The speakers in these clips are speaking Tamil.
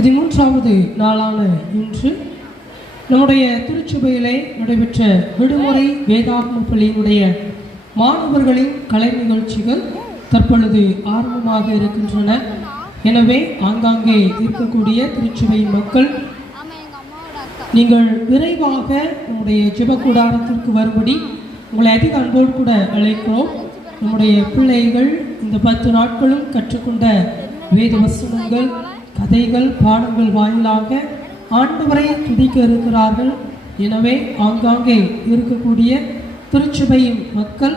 13வது நாளான இன்று நம்முடைய திருச்சபையிலே நடைபெற்ற விடுமுறை வேதாகம பள்ளியினுடைய மாணவர்களின் கலை நிகழ்ச்சிகள் தற்பொழுது ஆரம்பமாக இருக்கின்றன. எனவே ஆங்காங்கே இருக்கக்கூடிய திருச்சபை மக்கள் நீங்கள் விரைவாக நம்முடைய ஜெப கூடாரத்திற்கு வரும்படி உங்களை அதிக அன்போடு கூட அழைக்கிறோம். நம்முடைய பிள்ளைகள் இந்த 10 நாட்களும் கற்றுக்கொண்ட வேத வசனங்கள், கதைகள், பாடங்கள் வாயிலாக ஆண்டவரை துதிக்க இருக்கிறார்கள். எனவே ஆங்காங்கே இருக்கக்கூடிய திருச்சபையின் மக்கள்,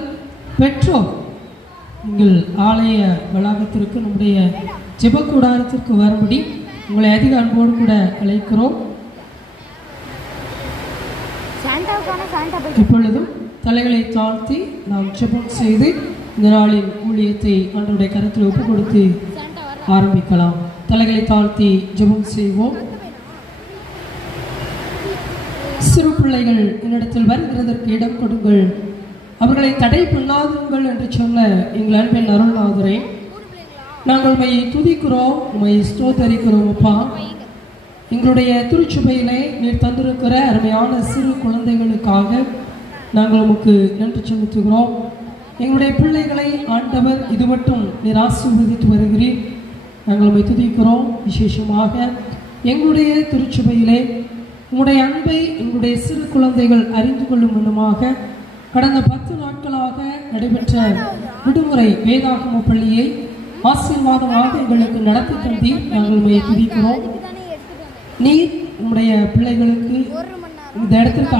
பெற்றோர், நீங்கள் ஆலய வளாகத்திற்கு நம்முடைய ஜெப கூடாரத்திற்கு வரும்படி உங்களை அதிக அன்போடு கூட அழைக்கிறோம். இப்பொழுதும் தலைகளை தாழ்த்தி நாம் ஜெபம் செய்து இந்த நாளின் ஊழியத்தை ஆண்டவருடைய கரத்தில் ஒப்புக் கொடுத்து ஆரம்பிக்கலாம். தலைகளை தாழ்த்தி ஜெபம் செய்வோம். சிறு பிள்ளைகள் என்னிடத்தில் வருகிறதற்கு இடம் கொடுங்கள், அவர்களை தடை பண்ணாதுங்கள் என்று சொன்ன எங்கள் அன்பின் அருள்நாதரே, நாங்கள் உம்மை துதிக்கிறோம், உம்மை ஸ்தோத்தரிக்கிறோம். அப்பா, எங்களுடைய திருச்சபையிலே நீர் தந்திருக்கிற அருமையான சிறு குழந்தைகளுக்காக நாங்கள் உமக்கு நன்றி செலுத்துகிறோம். எங்களுடைய பிள்ளைகளை ஆண்டவர் இது மட்டும் நீர் ஆசீர்வதித்து வருகிறீர். நாங்கள் உம்மை துதிக்கிறோம். விசேஷமாக எங்களுடைய திருச்சபையிலே உங்களுடைய அன்பை எங்களுடைய சிறு குழந்தைகள் அறிந்து கொள்ளும் விதமாக கடந்த 10 நாட்களாக நடைபெற்ற விடுமுறை வேதாகம பள்ளியை ஆசீர்வாதமாக எங்களுக்கு நடத்தி தந்தீர். நாங்கள் உம்மை துதிக்கிறோம். நீர் உங்களுடைய பிள்ளைகளுக்கு இந்த இடத்திற்கு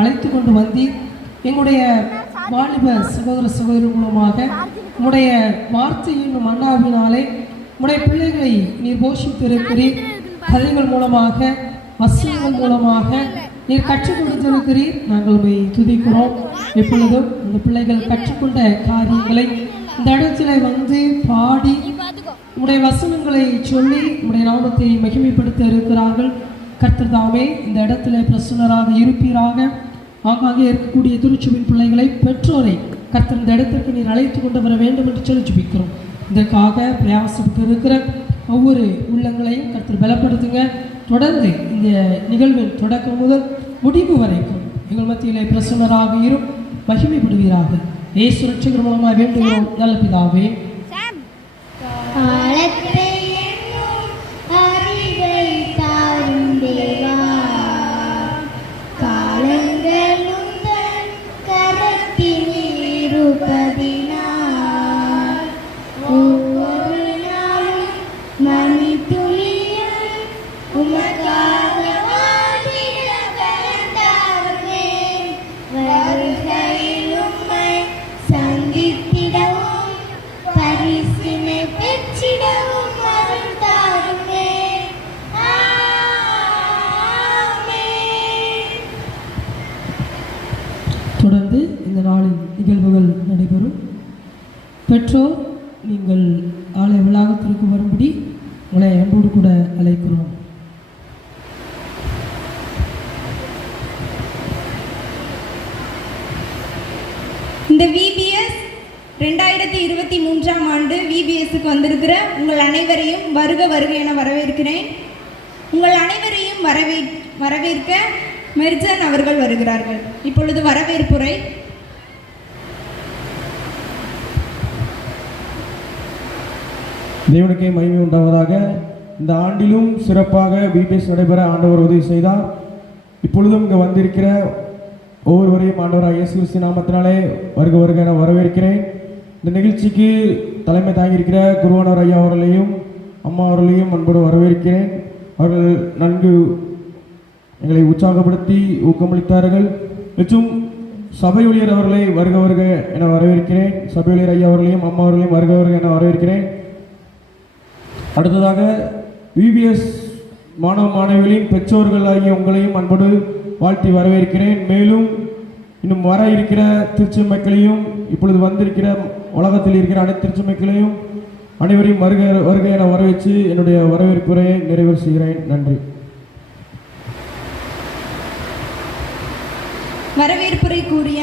அழைத்து கொண்டு வந்தீர். எங்களுடைய வாலிப சகோதர சகோதரர் மூலமாக உங்களுடைய வார்த்தையின் மன்னாவினாலே உங்களுடைய பிள்ளைகளை நீர் போஷித்திருக்கிறீர். கதைகள் மூலமாக, வசனங்கள் மூலமாக நீர் கற்றுக் கொடுத்திருக்கிறீர். நாங்கள் உம்மை துதிக்கிறோம். எப்பொழுதும் அந்த பிள்ளைகள் கற்றுக்கொண்ட காரியங்களை இந்த இடத்துல வந்து பாடி உடைய வசனங்களை சொல்லி உடைய நாமத்தை மகிமைப்படுத்த இருக்கிறார்கள். கர்த்தர் தாமே இந்த இடத்துல பிரசன்னராக இருப்பீராக. ஆங்காங்கே இருக்கக்கூடிய திருச்சபையின் பிள்ளைகளை, பெற்றோரை கர்த்தர் இந்த இடத்திற்கு நீர் அழைத்து கொண்டு வர வேண்டும் என்று சொல்லி ஜெபிக்கிறோம். இதற்காக பிரயாசப்பட்டு இருக்கிற ஒவ்வொரு உள்ளங்களையும் கர்த்தர் பலப்படுத்துங்க. தொடர்ந்து இந்த நிகழ்வின் தொடக்கம் முதல் முடிவு வரைக்கும் எங்கள் மத்தியிலே பிரசன்னராக இரும், மகிமைப்படுவீராக. இயேசு ரட்சகர் மூலமாக வேண்டுகிறோம் நல்ல பிதாவே. தொடர்ந்து இந்த நாளின் நிகழ்வுகள் நடைபெறும். பெற்றோர், நீங்கள் ஆலய வளாகத்திற்கு வரும்படி உங்களை அன்போடு கூட அழைக்கிறோம். இந்த VBS 2023ஆம் ஆண்டு VBSக்கு வந்திருக்கிற உங்கள் அனைவரையும் வருக வருக என வரவேற்கிறேன். உங்கள் அனைவரையும் வரவேற்க மெர்ஜன் அவர்கள் வருகிறார்கள். இப்பொழுது வரவேற்புரை. தேவனுக்கே மகிமை உண்டாவதாக. இந்த ஆண்டிலும் சிறப்பாக VBS நடைபெற ஆண்டவர் உதவி செய்தார். இப்பொழுதும் இங்கே வந்திருக்கிற ஒவ்வொருவரையும் ஆண்டவராக இயேசு கிறிஸ்து நாமத்தினாலே வருக வருக என வரவேற்கிறேன். இந்த நிகழ்ச்சிக்கு தலைமை தாங்கியிருக்கிற குருவானவர் ஐயா அவர்களையும் அம்மா அவர்களையும் அன்போடு வரவேற்கிறேன். அவர்கள் நன்கு எங்களை உற்சாகப்படுத்தி ஊக்கமளித்தார்கள். மற்றும் சபை ஊழியர் அவர்களை வருக வருக என வரவேற்கிறேன். சபை ஊழியர் ஐயா அவர்களையும் அம்மா அவர்களையும் வருக வருக என வரவேற்கிறேன். அடுத்ததாக VBS மாணவ மாணவிகளின் பெற்றோர்கள் ஆகிய உங்களையும் அன்போடு வாழ்த்தி வரவேற்கிறேன். மேலும் இன்னும் வர இருக்கிற திருச்சி மக்களையும், இப்பொழுது வந்திருக்கிற உலகத்தில் இருக்கிற அனைத்து திருச்சி மக்களையும் அனைவரையும் வருக வருக என வரவேற்று என்னுடைய வரவேற்புரையை நிறைவு செய்கிறேன். நன்றி. வரவேற்புரை கூறிய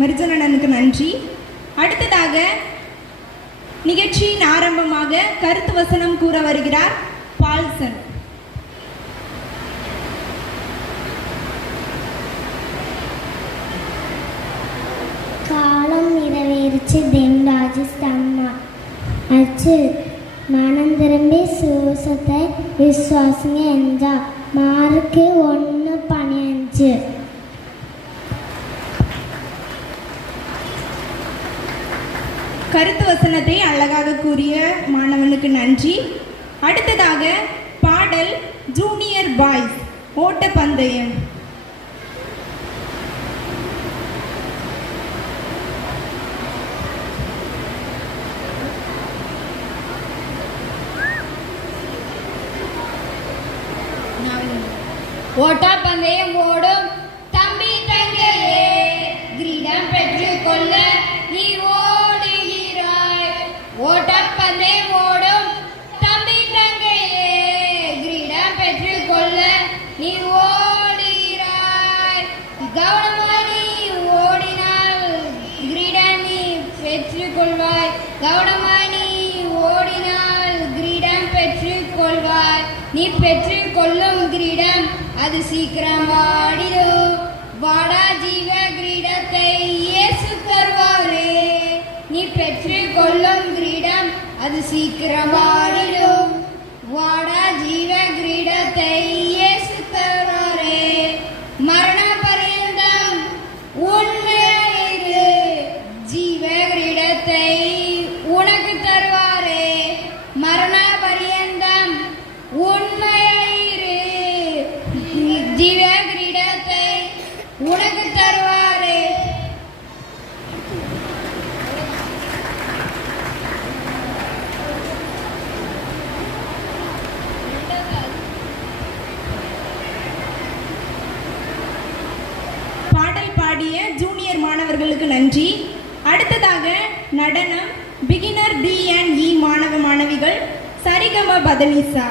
மெர்ஜனனுக்கு நன்றி. அடுத்ததாக நிகழ்ச்சியின் ஆரம்பமாக கருத்து வசனம் கூற வருகிறார் பால்சன். காலம் நிறைவேறிச்சு தேவராஜ ஸ்தம்மா அச்சு மனம் திரும்பி சுவாசத்தை விசுவாசங்க என்றா மார்க்கு 1:15. கருத்து வசனத்தை அழகாக கூறிய மாணவனுக்கு நன்றி. அடுத்ததாக பாடல் ஜூனியர் பாய்ஸ் ஓட்டப்பந்தயம். ஓட்டப்பந்தயம் ஓடும் தம்பி தங்கையே, கிரீடம் பெற்றுக் கொள்ள நீ ஓடுகிறாய். ஓட்டப்பந்தயம் ஓடும் தம்பி தங்கையே, கிரீடம் பெற்றுக் கொள்ள நீ ஓடுகிறாய். கவனமாய் நீ ஓடினால் கிரீடம் நீ பெற்றுக் கொள்வாய். கவனமாய் நீ ஓடினால் கிரீடம் பெற்றுக் கொள்வாய். நீ பெற்றுக் கொள்ளும் கிரீடம் அது சீக்கிரம் வாடிடும். வாடா ஜீவ கிரீடத்தை இயேசு தருவாரே. நீ பெற்றுக் கொள்ளும் கிரீடம் அது சீக்கிரம் வாடிடும். வாடா ஜீவ கிரீடத்தை இயேசு தருவாரே. மரண பரியந்தம் உண்மையாயிரு, ஜீவ கிரீடத்தை உனக்கு தருவாரே. மரண பரியந்தம் உண்மையாயிரு, ஜீவ கிரீடத்தை உனக்கு தருவாரே. பாடல் பாடிய ஜூனியர் மாணவர்களுக்கு நன்றி. அடுத்ததாக நடனம் பிகினர் D&E மாணவ மாணவிகள் சரிகம பதனிசா.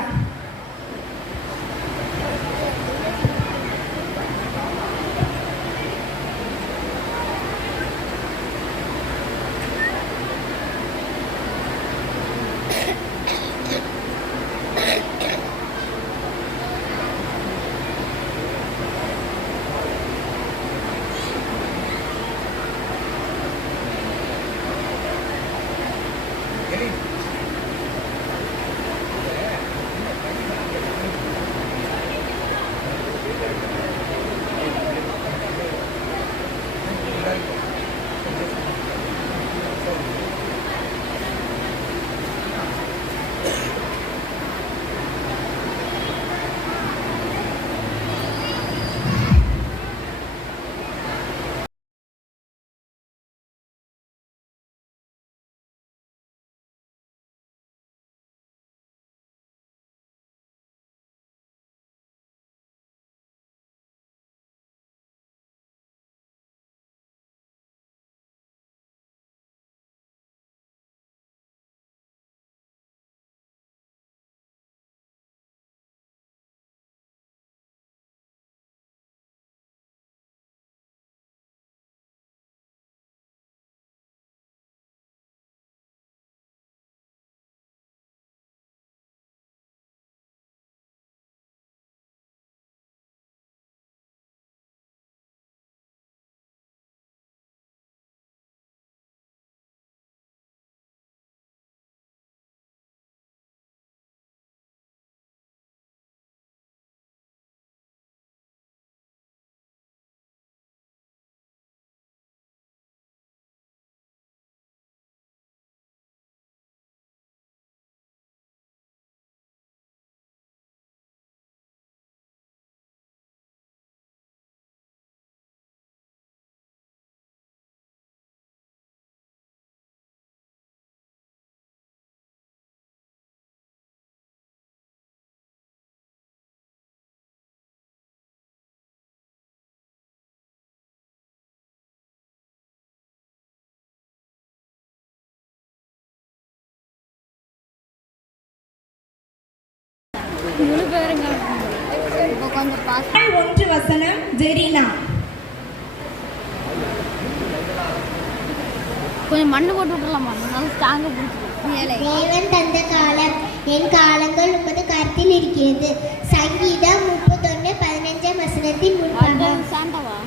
ஒன்று வசனம் ஜெரினா. கொஞ்சம் மண்ணு போட்டு விட்டுலாமா? நல்லா ஸ்ட்ராங்கா பிடிச்சிடும். தேவன் தந்த காலம், என் காலங்கள் உமது அதிகாரத்தில் இருக்கிறது. சங்கீதம் 31:15 வசனத்தின் முன்பாகம். சாண்டாவா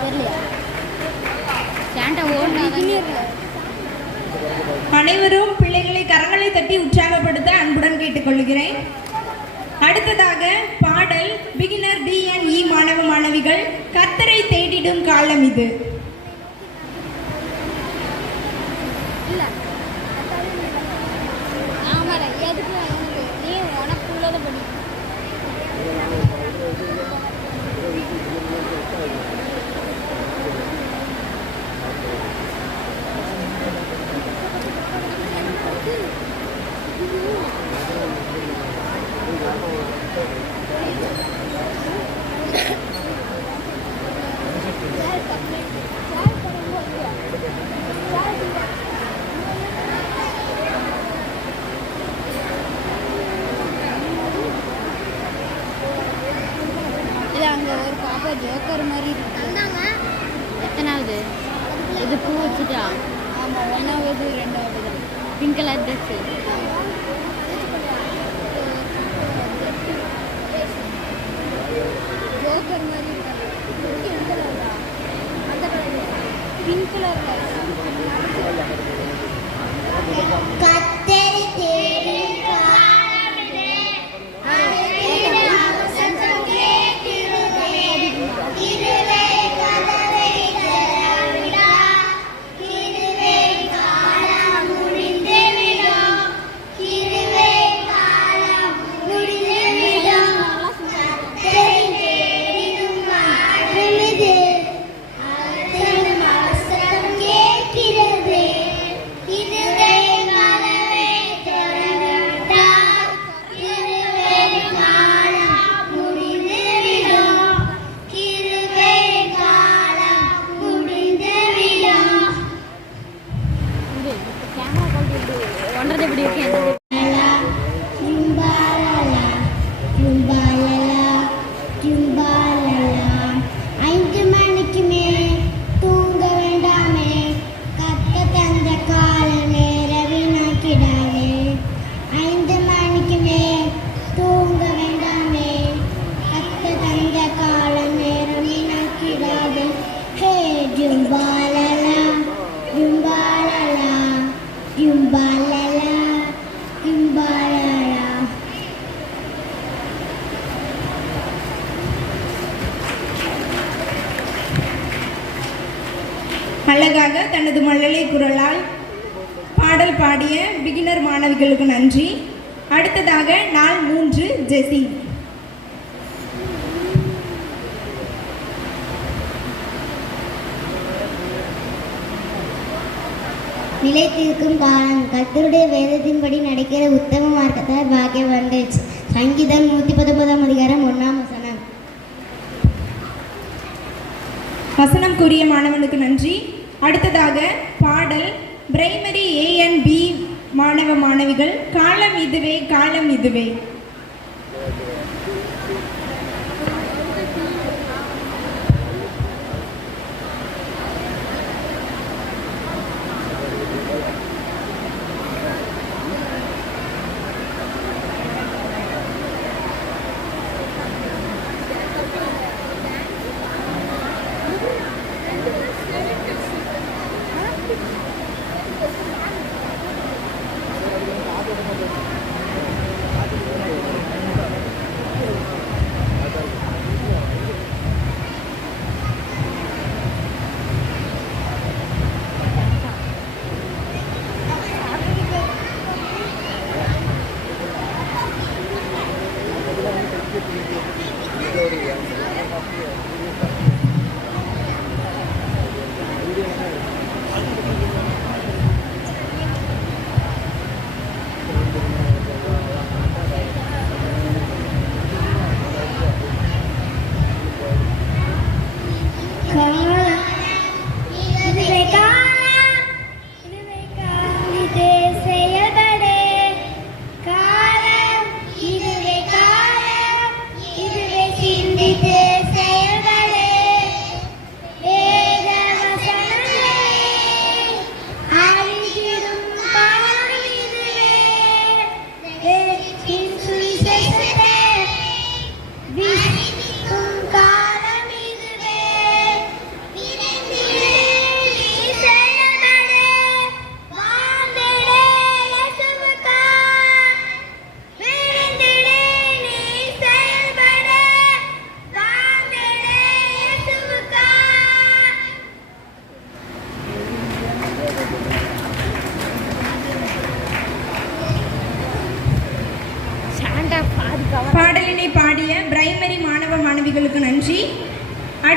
தெரியலையா? சாண்டா ஓடுனா அனைவரும் பிள்ளைகளை கரங்களை தட்டி உற்சாகப்படுத்த அன்புடன் கேட்டுக்கொள்கிறேன். அடுத்ததாக பாடல் பிகினர் DNE மாணவ மாணவிகள் கர்த்தரை தேடிடும் காலம் இது. ஆமாடா, எதுக்கு நீ உனக்குள்ளத படி. இது அங்கே ஒரு பாப்பா ஜோக்கர் மாதிரி இருக்கு. எத்தனாவது இது? பூ வச்சுட்டா? ஆமாம், ஒன்றாவது 2வது தான். Pink colour dress. ஜோக்கர் மாதிரி பிங்க் கலர். கர்த்தரை தேடும் காலம் இது. அவருடைய சத்தம் கேட்கிறது. இதுவே கதவை திறந்திடா. இதுவே காலம் முடிந்துவிடும். இதுவே காலம் முடிந்துவிடும். கர்த்தரை தேடிடும் காலம் இது. அவருடைய சத்தம் கேட்கிறது. இதுவே கதவை திறந்திடா. இதுவே காலம் முடிந்துவிடும். இதுவே காலம் முடிந்துவிடும். கேமரா குவாலிட்டி ஒன்றரை எப்படி இருக்கு? ஜும்பாலலா, ஜும்பாலலா, ஜும்பாலலா. 5 மணிக்குமே தூங்க வேண்டாமே. கத்த தந்த கால நேர வீணாக்கிடாதே. 5 மணிக்குமே தூங்க வேண்டாமே. கத்த தந்த கால நேரம் வீணாக்கிடாதே. ஹே ஜும்பாலலா, ஜும்பாலலா, ஜும்பாலலா, ஜும்பாலலா. அழகாக தனது மழலை குரலால் பாடல் பாடிய பிகினர் மாணவிகளுக்கு நன்றி. அடுத்ததாக நாள் 3 ஜெசி. நிலைத்திருக்கும் காலம் கர்த்தருடைய வேதத்தின்படி நடக்கிற உத்தம மார்க்கத்தார் பாக்கியம் வந்துச்சு. சங்கீதம் 119 அதிகாரம் 1 வசனம். வசனம் கூறிய மாணவனுக்கு நன்றி. அடுத்ததாக பாடல் பிரைமரி A&B மாணவ மாணவிகள் காலம் இதுவே காலம் இதுவே.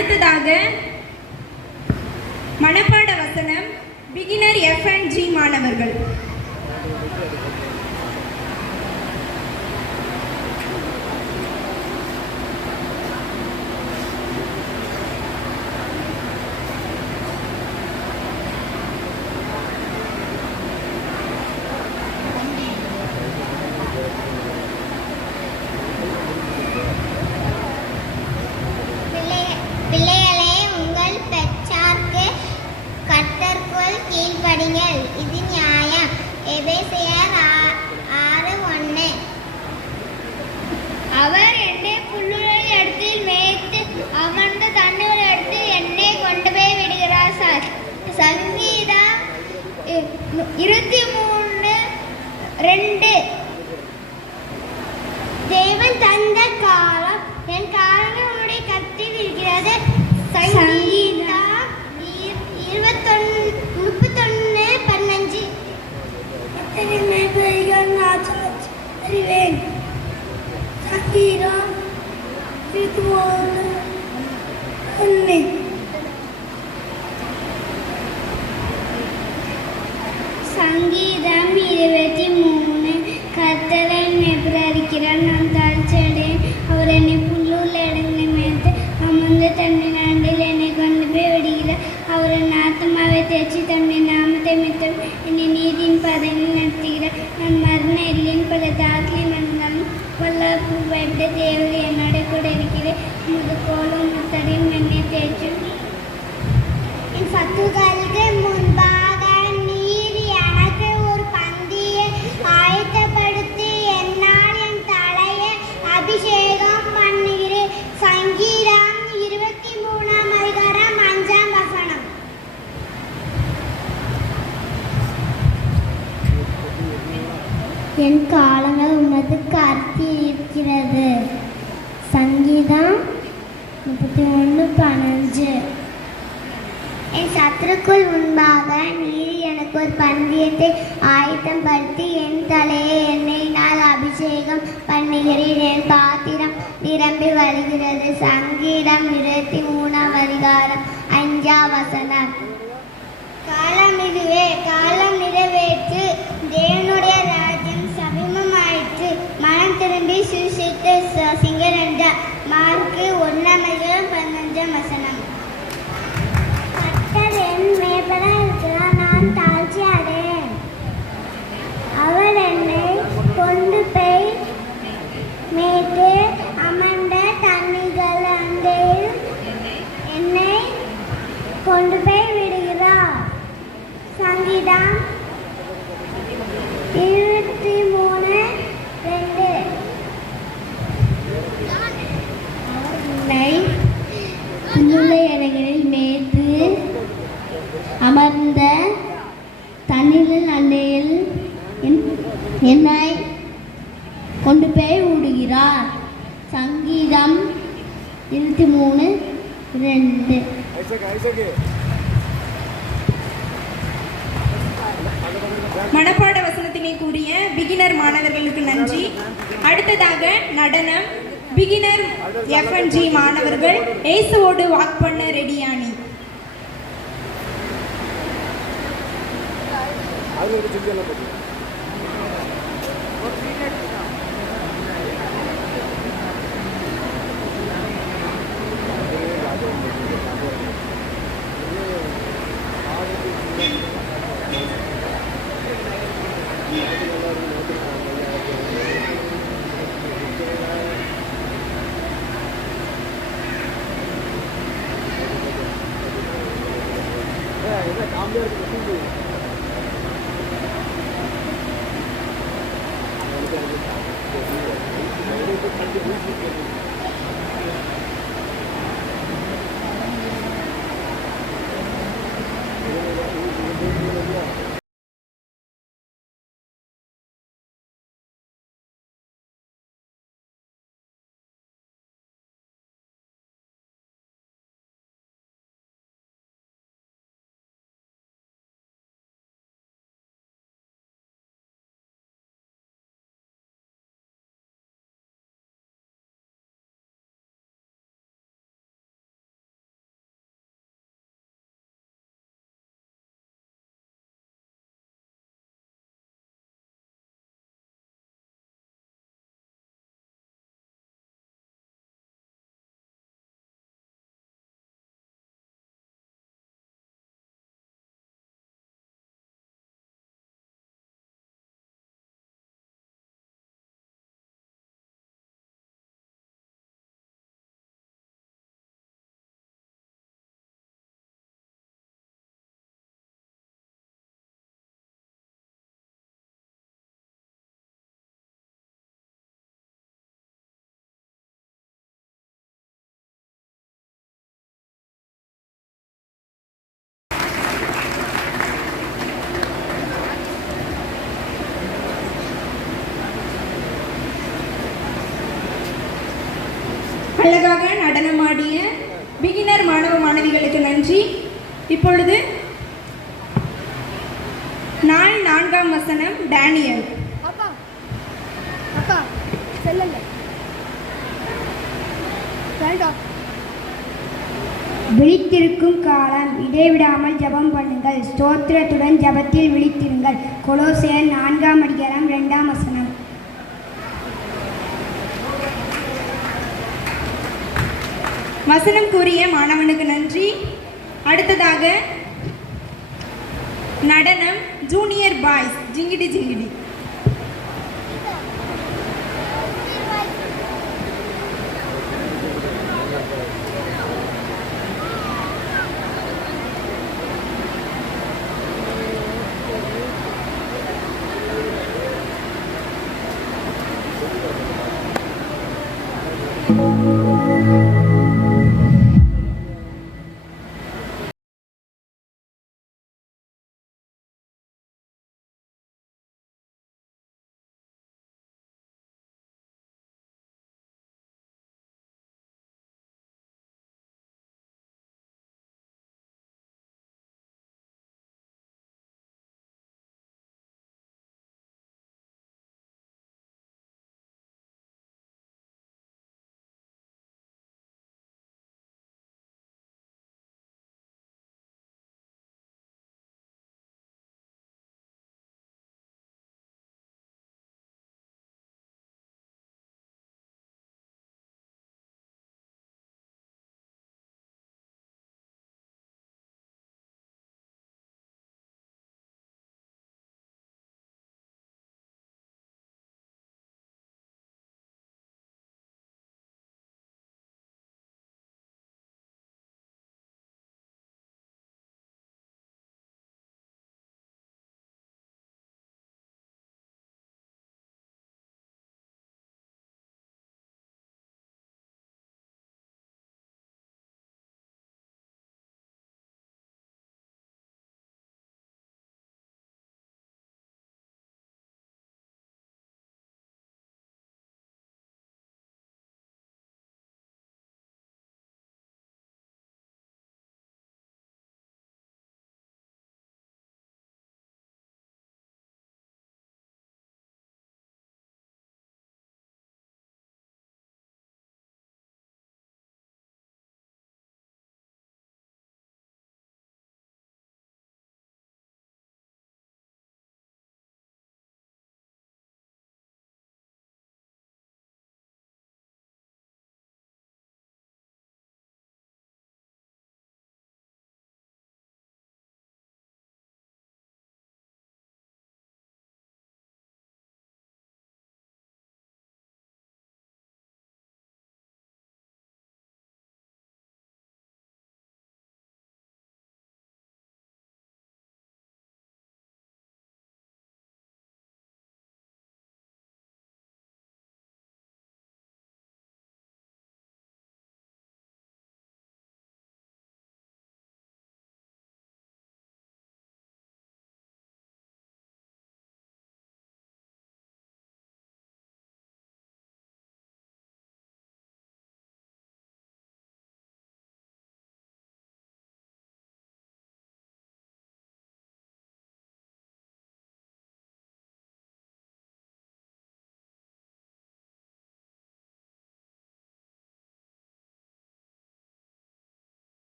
அடுத்ததாக மனப்பாட வசனம் பிகினர் F&G மாணவர்கள். பிள்ளைகளே, உங்கள் பெற்றார்க்கு கர்த்தருக்குள் கீழ்ப்படிங்கள், இது நியாயம். எபேசியர் 6:1. அவர் என்னை புல்லுள்ள இடத்தில் மேய்த்து அமர்ந்த தண்ணீர் எடுத்து என்னை கொண்டு போய் விடுகிறார். சங்கீதம் 23:2. தேவன் தந்த காலம் என் காலங்களுடைய கத்தில் இருக்கிறது. சங்கீதம் 31:15. எத்தனை மேய்ப்பர்கள் நான் அறிவேன். சங்கீதம் 21:1. சங்கீதம் 23. கர்த்தரை மேய்ப்பராயிருக்கிறார், நான் தாழ்ச்சியடையேன். அவர் என்னை புல்லுள்ள இடங்களில் மேய்த்து அமர்ந்த தண்ணீர் ஆண்டில் என்னை கொண்டு போய் விடுகிறார். அவர் என் ஆத்மாவை தேய்ச்சி தம்முடைய நாமத்தை மித்தம் என்னை நீதியின் பாதையில் நடத்துகிறார். நான் மரண எல்லின் பல தாக்கில் நடந்தாலும் பொல்லாப்பு பயப்பட தேவதை என்னோட கூட இருக்கிறேன். முதுகோலும் முத்தடியும் என்னை தேய்ச்சும். என் சத்துக்களுக்கு முன்பாக நீர் எனக்கு ஒரு பந்தியை ஆயத்தப்படுத்தி என்னால் என் தலையை அபிஷேகம் பண்ணுகிறேன். சங்கீதம் 23:5. என் காலங்கள் உனது கருத்தி இருக்கிறது. சங்கீதம் 31:15. என் சத்துருக்குள் முன்பாக நீர் எனக்கு ஒரு பந்தயத்தை ஆயத்தம் படுத்தி என் தலையை எண்ணெயினால் அபிஷேகம் பண்ணுகிறேன். என் பாத்திரம் நிரம்பி வருகிறது. சங்கீதம் 23:5. காலம் இதுவே, காலம் நிறைவேற்று, தேவனுடைய ராஜ்யம் சமீபமாயிற்று. மனம் திரும்பி சுவிசேஷத்தை சிங்கர் என்றார். மார்க்கு 1:15. கர்த்தர் என் மேய்ப்பராய் இருக்கிறார், நான் தாழ்ச்சி அடையேன். அவர் என்னை கொண்டு போய் மேய்த்து அமர்ந்த தண்ணீர்கள் அண்டையில் என்னை கொண்டு போய் விடுகிறார். சங்கீதம் 23:2. புல்லுள்ள இடங்களில் மேய்த்து அமர்ந்த தண்ணீரில் அண்டையில் என்னை கொண்டு போய் விடுகிறார். சங்கீதம் 23:2. மனப்பாட வசனத்தினை கூறிய பிகினர் மாணவர்களுக்கு நன்றி. அடுத்ததாக நடனம் பிகினர் F&G மாணவர்கள் ஏசுவோடு வாக் பண்ண ரெடியானி. அழகாக நடனமாடிய பிகினர் மாணவ மாணவிகளுக்கு நன்றி. இப்பொழுது நாள் 4ஆம் வசனம் டேனியல். விழித்திருக்கும் காலம், இடைவிடாமல் ஜெபம் பண்ணுங்கள், ஸ்தோத்திரத்துடன் ஜெபத்தில் விழித்திருங்கள். கொலோசியர் 4ஆம் அதிகாரம் 2ஆம் வசனம். வசனம் கூறிய மாணவனுக்கு நன்றி. அடுத்ததாக நடனம் ஜூனியர் பாய்ஸ் ஜிங்கிடி ஜிங்கிடி.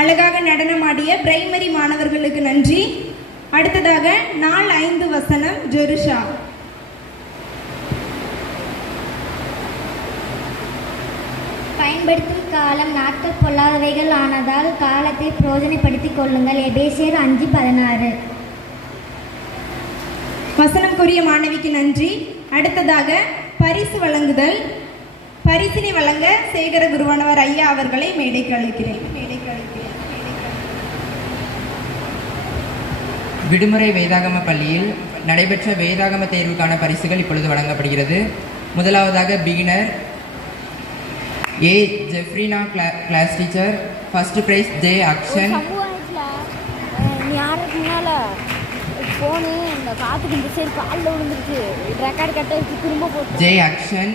அழகாக நடனமாடிய பிரைமரி மாணவர்களுக்கு நன்றி. அடுத்ததாக நாள் 5 வசனம் ஜெருஷா. பயன்படுத்தும் காலம் நாட்கள் பொல்லாதவைகள் ஆனதால் காலத்தை பிரயோஜனப்படுத்திக் கொள்ளுங்கள். எபேசியர் 5:16. வசனம் கூறிய மாணவிக்கு நன்றி. அடுத்ததாக பரிசு வழங்குதல். பரிசினை வழங்க சேகர குருவானவர் ஐயா அவர்களை மேடைக்கு அழைக்கிறேன். விடுமுறை வேதாகம பள்ளியில் நடைபெற்ற வேதாகம தேர்வுக்கான பரிசுகள் இப்பொழுது வழங்கப்படுகிறது. முதலாவதாக beginner A Jefrina class teacher. First prize J Akshan. யாருக்கு முன்னால் ஃபோனு இந்த காற்றுக்கு இந்த சைடு காலில் விழுந்துருச்சு, ரெக்கார்டு கட்ட வச்சு திரும்ப போட்டு J Akshan.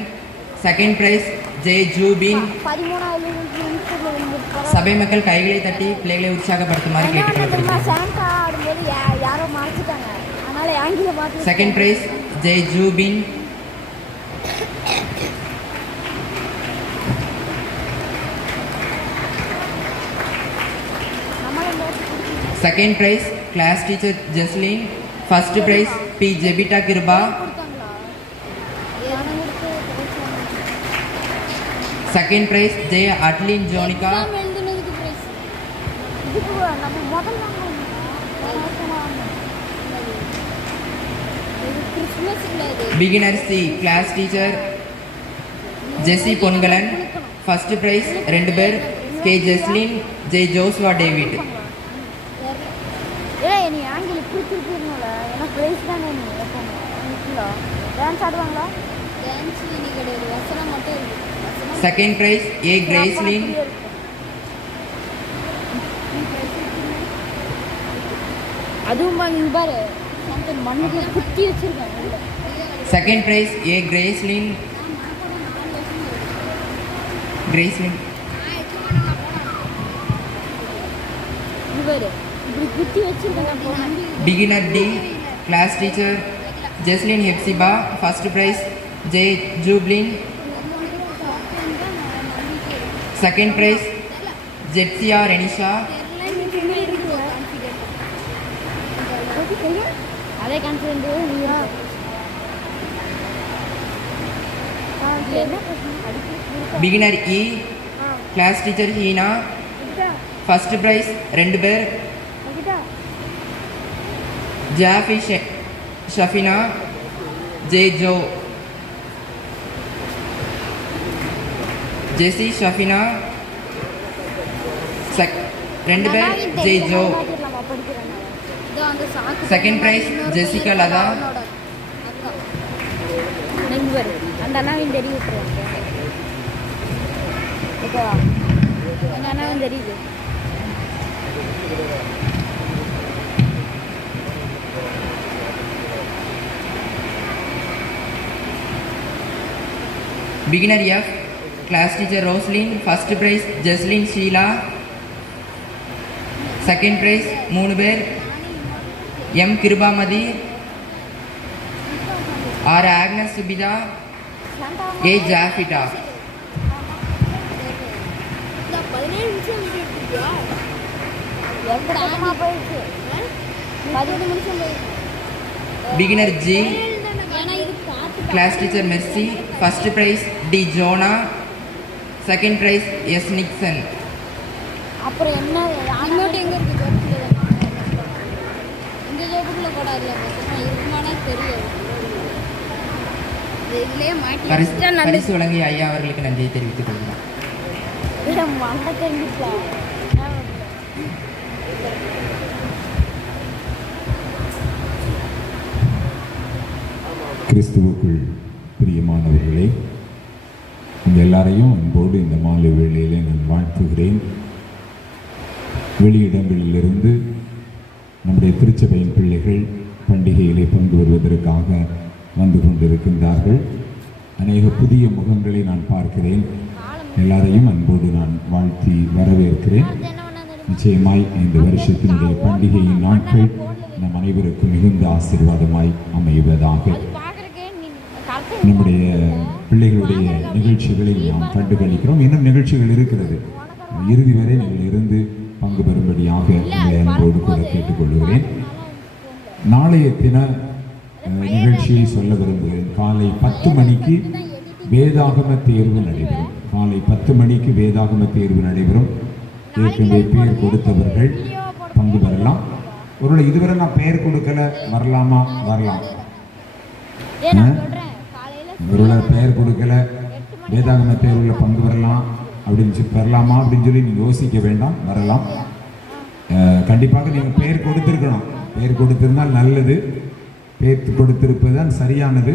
Second prize J Jubin. 13வது நிமிஷத்தில் விழுந்துருக்கு. சபை மக்கள் கைகளை தட்டி பிள்ளைகளை உற்சாகப்படுத்துமாறு கேட்டுக்கொள்ளப்படுகிறது. சாண்டா ஆடும்போது யாரோ மறைச்சிட்டாங்க, அதனால் ஆங்கில மாற்றி. Second prize J Jubin. Second prize class teacher Jeslin. First prize B Jebitta Kiruba. Second prize J Atlin Jonika. Beginner C class teacher Jessy Ponkalan. First prize 2 பேர் K Jeslin J Joshua David. நீ ஆங்கில பிடிச்சிருக்கீங்களா? ஏன்னா பிரைஸ் தானே நீ எப்போ டான்ஸ் ஆடுவாங்களா? டான்ஸ் நீ கிடையாது, வசனம் மட்டும் இருக்கு. Second prize A Gracelin. அதுவும் நீங்க பாரு மண்ணுக்குள்ள குத்தி வச்சிருக்காங்க. Second prize A Gracelin. Gracelin இவர் இப்படி குத்தி வச்சிருக்காங்க. Beginner D class teacher Jeslin Hephzibah. First prize J Jubilin. Second prize Jetsiya Renisha. அதே confident beginner E class teacher Heena. First prize 2 பேர் ஜாஃபி ஷஃபினா ஜே ஜோ. ஜெசி ஷஃபினா. 2 பேர் J Jo. Second prize Jessica Latha. அந்த அண்ணாவையும் தெரிய விட்டுருவாங்க. ஓகேவா? அந்த அண்ணாவும் தெரியுது. Beginner F class teacher Roslin. First prize Jeslin Sheela. Second prize 3 பேர் M Kirubamathi, R Agnes Subitha, A Jafitta. 17 நிமிஷம் போயிடுச்சு. 10 நிமிஷம் போயிடுச்சு. Beginner G class teacher Mercy. First prize D Jona. Second prize S Nixon. அப்புறம் என்ன அமௌண்ட் எங்கே இருக்குது? இந்த ஜோப்புக்குள்ளே கூட இல்லை இருக்குமானே தெரியும். இதுலேயே மாட்டி பரிசு வழங்கிய ஐயா அவர்களுக்கு நன்றியை தெரிவித்துக் கொள்கிறோம். மண்டை தெரிஞ்சுச்சா? கிறிஸ்துவுக்குள் பிரியமானவர்களே, உங்கள் எல்லாரையும் அன்போடு இந்த மாலை வேளையிலே நான் வாழ்த்துகிறேன். வெளியிடங்களிலிருந்து நம்முடைய திருச்சபையின் பிள்ளைகள் பண்டிகையிலே பங்கு வருவதற்காக வந்து கொண்டிருக்கின்றார்கள். அநேக புதிய முகங்களை நான் பார்க்கிறேன். எல்லாரையும் அன்போடு நான் வாழ்த்தி வரவேற்கிறேன். நிச்சயமாய் இந்த வருஷத்தினுடைய பண்டிகையின் நாட்கள் நம் அனைவருக்கும் மிகுந்த ஆசீர்வாதமாய் அமைவதாக. நம்முடைய பிள்ளைகளுடைய நிகழ்ச்சிகளை நாம் கண்டுகளிக்கிறோம். இன்னும் நிகழ்ச்சிகள் இருக்கிறது. இறுதி வரை நீங்கள் இருந்து பங்கு பெறும்படியாக உங்களை அன்போடு கூட கேட்டுக்கொள்கிறேன். நாளைய தின நிகழ்ச்சியை சொல்ல விரும்புகிறேன். காலை 10 மணிக்கு வேதாகம தேர்வு நடைபெறும். காலை 10 மணிக்கு வேதாகம தேர்வு நடைபெறும். ஏற்கனவே பெயர் கொடுத்தவர்கள் பங்கு பெறலாம். ஒருவேளை இதுவரை நான் பெயர் கொடுக்கல, வரலாமா? வரலாம். ஒருவேளை பெயர் கொடுக்கல, வேதாகம தேர்வில் பங்கு பெறலாம் அப்படின்னு பெறலாமா அப்படின்னு சொல்லி நீங்கள் யோசிக்க வேண்டாம், வரலாம். கண்டிப்பாக நீங்கள் பெயர் கொடுத்துருக்கணும். பெயர் கொடுத்திருந்தால் நல்லது. பேர்த்து கொடுத்திருப்பது தான் சரியானது.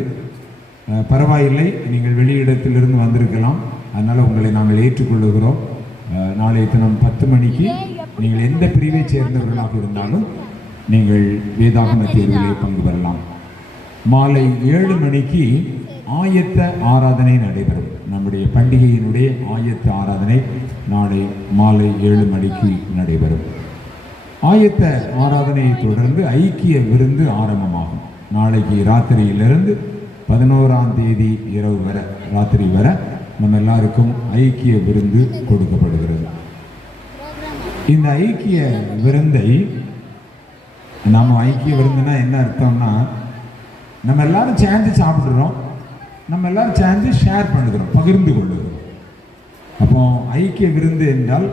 பரவாயில்லை, நீங்கள் வெளியிடத்திலிருந்து வந்திருக்கலாம், அதனால் உங்களை நாங்கள் ஏற்றுக்கொள்ளுகிறோம். நாளைய தினம் 10 மணிக்கு நீங்கள் எந்த பிரிவை சேர்ந்தவர்களாக இருந்தாலும் நீங்கள் வேதாகம தேர்விலே பங்கு பெறலாம். மாலை 7 மணிக்கு ஆயத்த ஆராதனை நடைபெறும். நம்முடைய பண்டிகையினுடைய ஆயத்த ஆராதனை நாளை மாலை 7 மணிக்கு நடைபெறும். ஆயத்த ஆராதனையை தொடர்ந்து ஐக்கிய விருந்து ஆரம்பமாகும். நாளைக்கு ராத்திரியிலிருந்து 11ஆம் தேதி இரவு வரை, ராத்திரி வரை நம்ம எல்லாருக்கும் ஐக்கிய விருந்து கொடுக்கப்படுகிறது. இந்த ஐக்கிய விருந்தை ஐக்கிய விருந்துனா என்ன அர்த்தம்னா, நம்ம எல்லாரும் சேர்ந்து சாப்பிடுறோம், நம்ம எல்லாரும் சேர்ந்து ஷேர் பண்ணுகிறோம், பகிர்ந்து கொள்ளுகிறோம். அப்போ ஐக்கிய விருந்து என்றால்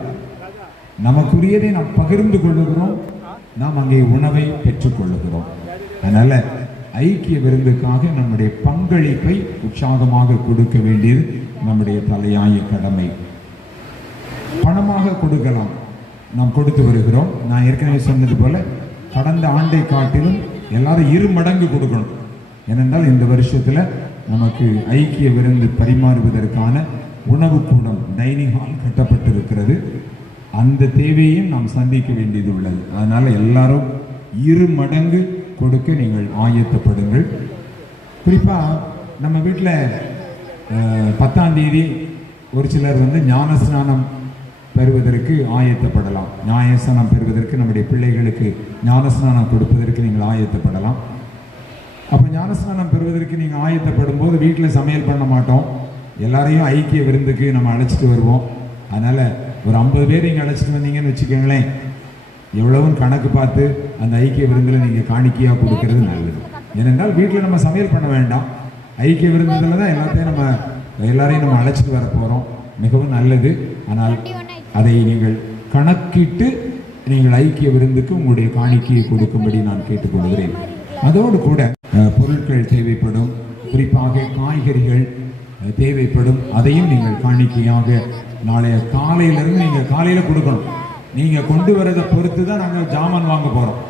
நமக்குரியதை நாம் பகிர்ந்து கொள்ளுகிறோம், நாம் அங்கே உணவை பெற்றுக்கொள்ளுகிறோம். அதனால ஐக்கிய விருந்துக்காக நம்முடைய பங்களிப்பை உற்சாகமாக கொடுக்க வேண்டியது நம்முடைய தலையாய கடமை. பணமாக கொடுக்கலாம், நாம் கொடுத்து வருகிறோம். நான் ஏற்கனவே சொன்னது போல கடந்த ஆண்டை காட்டிலும் எல்லாரும் 2 மடங்கு கொடுக்கணும். ஏனென்றால் இந்த வருஷத்துல நமக்கு ஐக்கிய விருந்து பரிமாறுவதற்கான உணவு கூடம், டைனிங் ஹால் கட்டப்பட்டிருக்கிறது. அந்த தேவையும் நாம் சந்திக்க வேண்டியது உள்ளது. அதனால எல்லாரும் 2 மடங்கு கொடுக்க நீங்கள் ஆயத்தப்படுங்கள். குறிப்பா நம்ம வீட்டில் 10ஆம் தேதி ஒரு சிலர் ஞானஸ்நானம் பெறுவதற்கு ஆயத்தப்படலாம். ஞானஸ்நானம் பெறுவதற்கு நம்முடைய பிள்ளைகளுக்கு ஞானஸ்நானம் கொடுப்பதற்கு நீங்கள் ஆயத்தப்படலாம். அப்போ ஞானஸ்நானம் பெறுவதற்கு நீங்கள் ஆயத்தப்படும் போது வீட்டில் சமையல் பண்ண மாட்டோம், எல்லாரையும் ஐக்கிய விருந்துக்கு நம்ம அழைச்சிட்டு வருவோம். அதனால் ஒரு 50 பேர் நீங்கள் அழைச்சிட்டு வந்தீங்கன்னு வச்சுக்கோங்களேன், எவ்வளவும் கணக்கு பார்த்து அந்த ஐக்கிய விருந்தில் நீங்கள் காணிக்கையாக கொடுக்கறது நல்லது. ஏனென்றால் வீட்டில் நம்ம சமையல் பண்ண வேண்டாம், ஐக்கிய விருந்தில் தான் எல்லாரையும் நம்ம அழைச்சிட்டு வர போகிறோம், மிகவும் நல்லது. ஆனால் அதை நீங்கள் கணக்கிட்டு நீங்கள் ஐக்கிய விருந்துக்கு உங்களுடைய காணிக்கையை கொடுக்கும்படி நான் கேட்டுக்கொள்கிறேன். அதோடு கூட பொருட்கள் தேவைப்படும், குறிப்பாக காய்கறிகள் தேவைப்படும், அதையும் நீங்கள் காணிக்கையாக நாளைய காலையிலிருந்து நீங்கள் காலையில் கொடுக்கணும். நீங்கள் கொண்டு வரதை பொறுத்து தான் நாங்கள் ஜாமான் வாங்க போகிறோம்.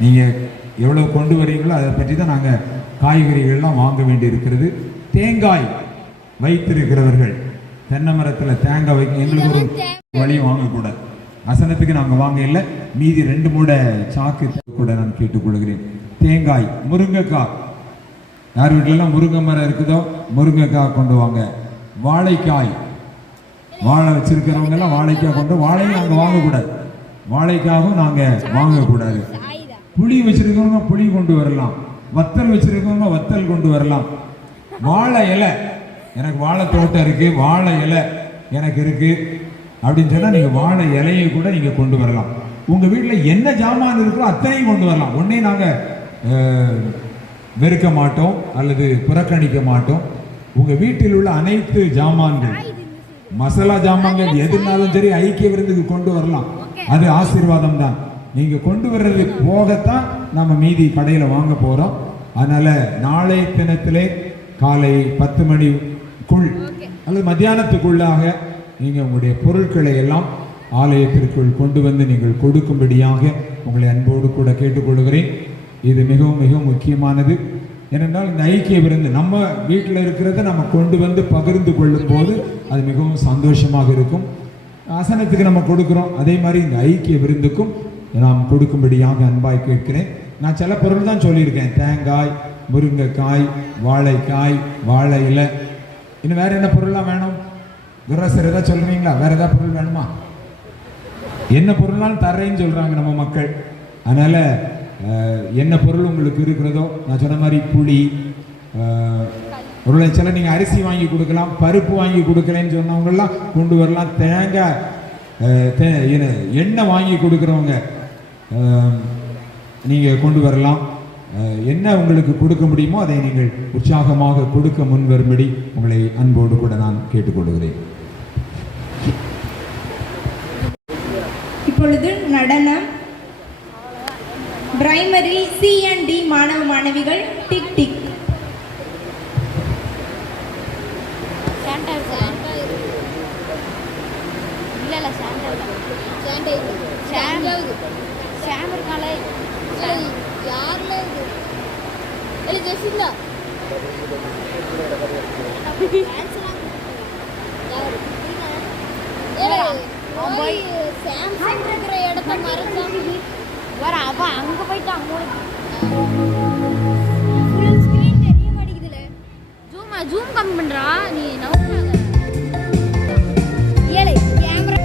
நீங்கள் எவ்வளோ கொண்டு வரீங்களோ அதை பற்றி தான் நாங்கள் காய்கறிகள்லாம் வாங்க வேண்டி இருக்கிறது. தேங்காய் வைத்திருக்கிறவர்கள், தென்னை மரத்தில் தேங்காய் வைக்க எங்களுக்கு ஒரு வழியும் வாங்கக்கூடாது, வசனத்துக்கு நாங்கள் வாங்க இல்லை, மீதி 2 மூடை சாக்கு கூட நான் கேட்டுக்கொள்கிறேன். தேங்காய், முருங்கைக்காய், யார் வீட்டிலலாம் முருங்கை மரம் இருக்குதோ முருங்கைக்காய் கொண்டு வாங்க. வாழைக்காய், வாழை வச்சிருக்கிறவங்க எல்லாம் வாழைக்காய் கொண்டு, வாழையும் நாங்கள் வாங்கக்கூடாது, வாழைக்காவும் நாங்கள் வாங்கக்கூடாது. புளி வச்சிருக்கவங்க புளி கொண்டு வரலாம், வத்தல் வச்சிருக்கவங்க வத்தல் கொண்டு வரலாம். வாழை இலை, எனக்கு வாழை தோட்டம் இருக்கு, வாழை இலை எனக்கு இருக்கு அப்படின்னு சொன்னால் நீங்கள் வாழை இலையை கூட நீங்கள் கொண்டு வரலாம். உங்கள் வீட்டில் என்ன ஜாமான் இருக்கோ அத்தனையும் கொண்டு வரலாம். ஒன்றே நாங்கள் வெறுக்க மாட்டோம் அல்லது புறக்கணிக்க மாட்டோம். உங்கள் வீட்டில் உள்ள அனைத்து ஜாமான்கள், மசாலா ஜாமான்கள் எதுனாலும் சரி ஐக்கிய விருந்துக்கு கொண்டு வரலாம், அது ஆசீர்வாதம் தான். நீங்கள் கொண்டு வர்றது போகத்தான் நம்ம மீதி கடையில் வாங்க போகிறோம். அதனால் நாளை தினத்திலே காலை 10 மணிக்குள் அல்லது மத்தியானத்துக்குள்ளாக நீங்கள் உங்களுடைய பொருட்களை எல்லாம் ஆலயத்திற்குள் கொண்டு வந்து நீங்கள் கொடுக்கும்படியாக உங்களை அன்போடு கூட கேட்டுக்கொள்கிறேன். இது மிகவும் மிகவும் முக்கியமானது. ஏனென்றால் இந்த ஐக்கிய விருந்து நம்ம வீட்டில் இருக்கிறத நம்ம கொண்டு வந்து பகிர்ந்து கொள்ளும் போது அது மிகவும் சந்தோஷமாக இருக்கும். ஆசனத்துக்கு நம்ம கொடுக்குறோம், அதே மாதிரி இந்த ஐக்கிய விருந்துக்கும் நாம் கொடுக்கும்படியாக அன்பாய் கேட்கிறேன். நான் சில பொருள் தான் சொல்லியிருக்கேன், தேங்காய், முருங்கைக்காய், வாழைக்காய், வாழை இலை. இன்னும் வேறு என்ன பொருள்லாம் வேணும்? குரசர் ஏதாவது சொல்கிறீங்களா? வேறு ஏதாவது பொருள் வேணுமா? என்ன பொருள்னாலும் தர்றேன்னு சொல்கிறாங்க நம்ம மக்கள். அதனால் என்ன பொருள் உங்களுக்கு இருக்கிறதோ, நான் சொன்ன மாதிரி புளி, ஒரு சில நீங்கள் அரிசி வாங்கி கொடுக்கலாம், பருப்பு வாங்கி கொடுக்குறேன்னு சொன்னவங்கெல்லாம் கொண்டு வரலாம். தேங்காய், எண்ணெய் வாங்கி கொடுக்குறவங்க நீங்கள் கொண்டு வரலாம். என்ன உங்களுக்கு கொடுக்க முடியுமோ அதை நீங்கள் உற்சாகமாக கொடுக்க முன் வரும்படி உங்களை அன்போடு கூட நான் கேட்டுக்கொள்கிறேன். இப்பொழுது நடனம். பிரைமரி C&D மாணவ மாணவிகள் டிக் டிக். இல்லை ஜெசிந்தா சாம்சங் இருக்கிற இடத்த மறைச்சாங்க வர அவன் அங்கே போயிட்டான் ஃபுல் ஸ்க்ரீன் தெரிய மாட்டேங்குதுல ஜூம் கம்மி பண்ணுறா நீ நவராத ஏழை கேமரா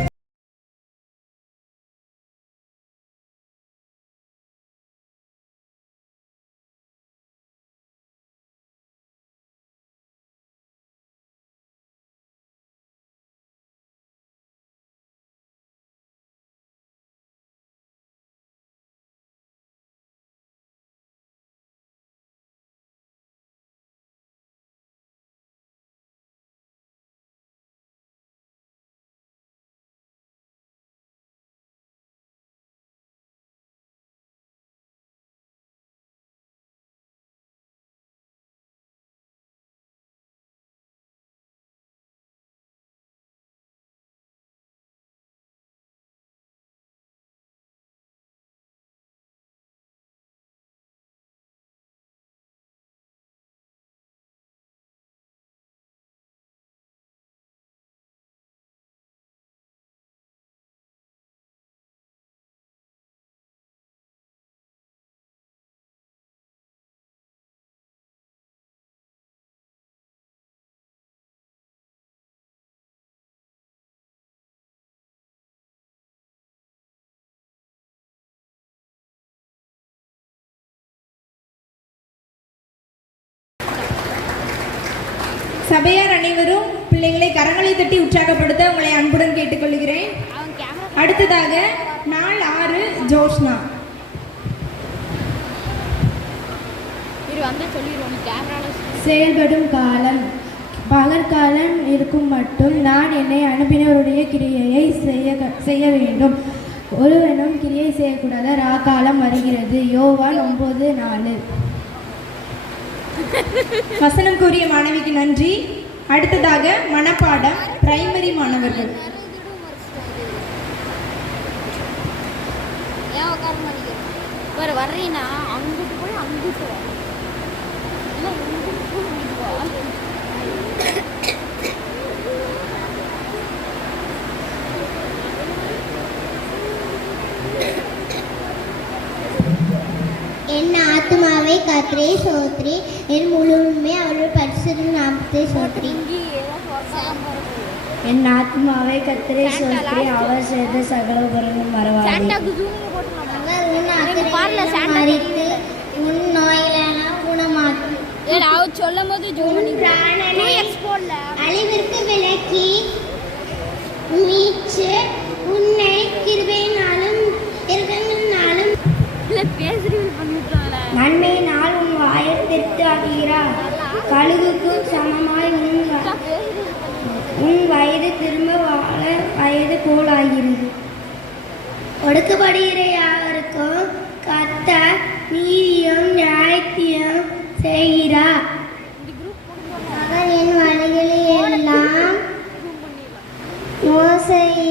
சபையார் அனைவரும் பிள்ளைகளை கரங்களை தட்டி உற்சாகப்படுத்த உங்களை அன்புடன் கேட்டுக்கொள்கிறேன். அடுத்ததாக நாள் 6 ஜோஷ்னா. செயல்படும் காலம் பகற்காலம் இருக்கும் மட்டும் நான் என்னை அனுப்பினவருடைய கிரியையை செய்ய வேண்டும். ஒருவனும் கிரியை செய்யக்கூடாத ராக்காலம் வருகிறது. யோவான் 9:4. வசனம் கூறிய மாணவிக்கு நன்றி. அடுத்ததாக மனப்பாடம் பிரைமரி மாணவர்கள். ஏன் உட்கார மாட்டேங்கிறேன் வர்றீன்னா அங்கிட்டு போய் அங்கிட்டு வா இல்லை இங்கிட்டு போய் இங்கிட்டு வா என் ஆத்மாவை கர்த்தரை சோத்ரி, என் முழுமே அவருடைய பரிசுத்த நாமத்தை சோத்ரி. என் ஆத்மாவை கர்த்தரை சோத்ரி, அவர் செய்த சகல உபகாரங்களும் மறவாதே. மரித்து உன் நோய்களெல்லாம் குணமாக்கி சொல்லும் போது அழிவிற்கு விலக்கி மீட்சு உன்னை கிருபையினாலும் இரக்கங்களினாலும் நன்மையினால் உன் வாயை திருப்தி ஆக்குகிறார். கழுகுக்கு சமமாய் உன் வயது திரும்ப வாழ வயது போலாகிறது. ஒடுக்கப்படுகிற யாவருக்கும் கர்த்தர் நீதியும் நியாயத்தையும் செய்கிறார். அவர் என் வழிகளில் எல்லாம் மோசையை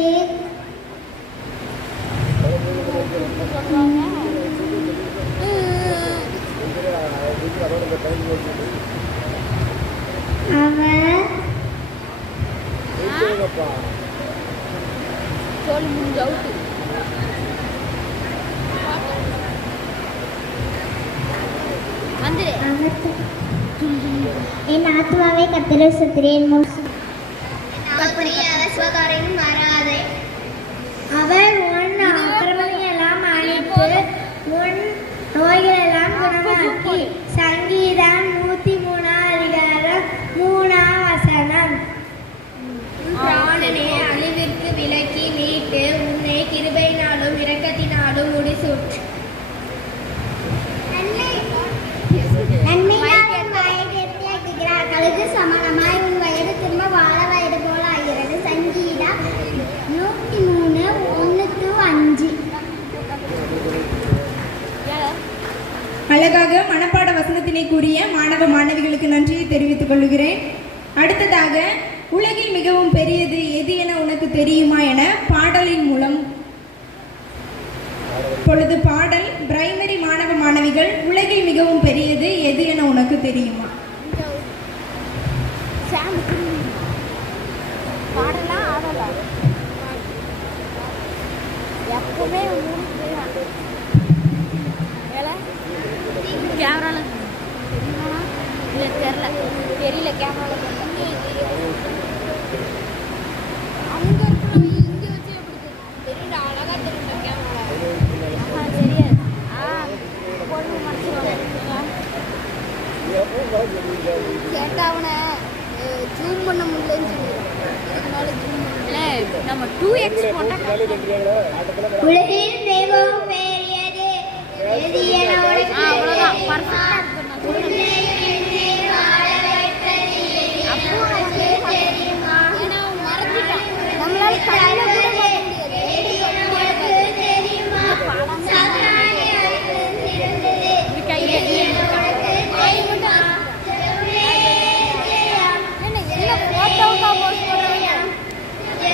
அவர் என் ஆத்மாவை கர்த்தரை சுத்திரேன் வராதே. அவர் உன் அக்கிரமங்களையெல்லாம் அழித்து உன் நோய்களெல்லாம் குணமாக்கி. சங்கீதம் 103:3. பிராணனே அழிவிற்கு விலக்கி மீட்டு உன்னை கிருபையினாலும் இரக்கத்தினாலும் முடிசூட்டு. கழுகு சமானமாய் உன் வயது திரும்ப வாழ வயது போல ஆகிறது. சங்கீதம் 103:1-5. அழகாக மனப்பாட வசனத்தினை கூறிய மாணவ மாணவிகளுக்கு நன்றியை தெரிவித்துக் கொள்கிறேன். அடுத்ததாக உலகில் மிகவும் பெரியது எது என உனக்கு தெரியுமா என பாடலின் மூலம் இப்பொழுது பாடல் பிரைமரி மாணவ மாணவிகள். உலகில் மிகவும் பெரியது எது என உனக்கு தெரியுமா? பாடலாம் ஆடலாம் எப்பவுமே கேமரால இல்லை தெரியல கேமரால அங்கே இருக்கணும் இங்கே வச்சு எப்படி தெரியல அழகா தெரியல கேமரா தெரியாது பொண்ணு மறைச்சிருவாங்க கேட்டா அவனை ஜூம் பண்ண முடியலன்னு சொல்லிடுறான். நம்ம 2x உலகில் மிகவும் பெரியது எது என உனக்கு அவ்வளோதான் தெரியுமா? பர்ஃபெக்டாக உன்னை என்னை வாழ வைப்பது எது என உனக்கு தெரியுமா? ஏன்னா அவன் மறந்துட்டான். நம்மளால கண்ணை கூட பார்க்க முடியாது. எது என உனக்கு தெரியுமா? சாத்தானை அழித்து சிறந்தது கையை எது என உனக்கு தெரியுமா? என்ன ஃபோட்டோவுக்கா போஸ்ட் போடுறவங்க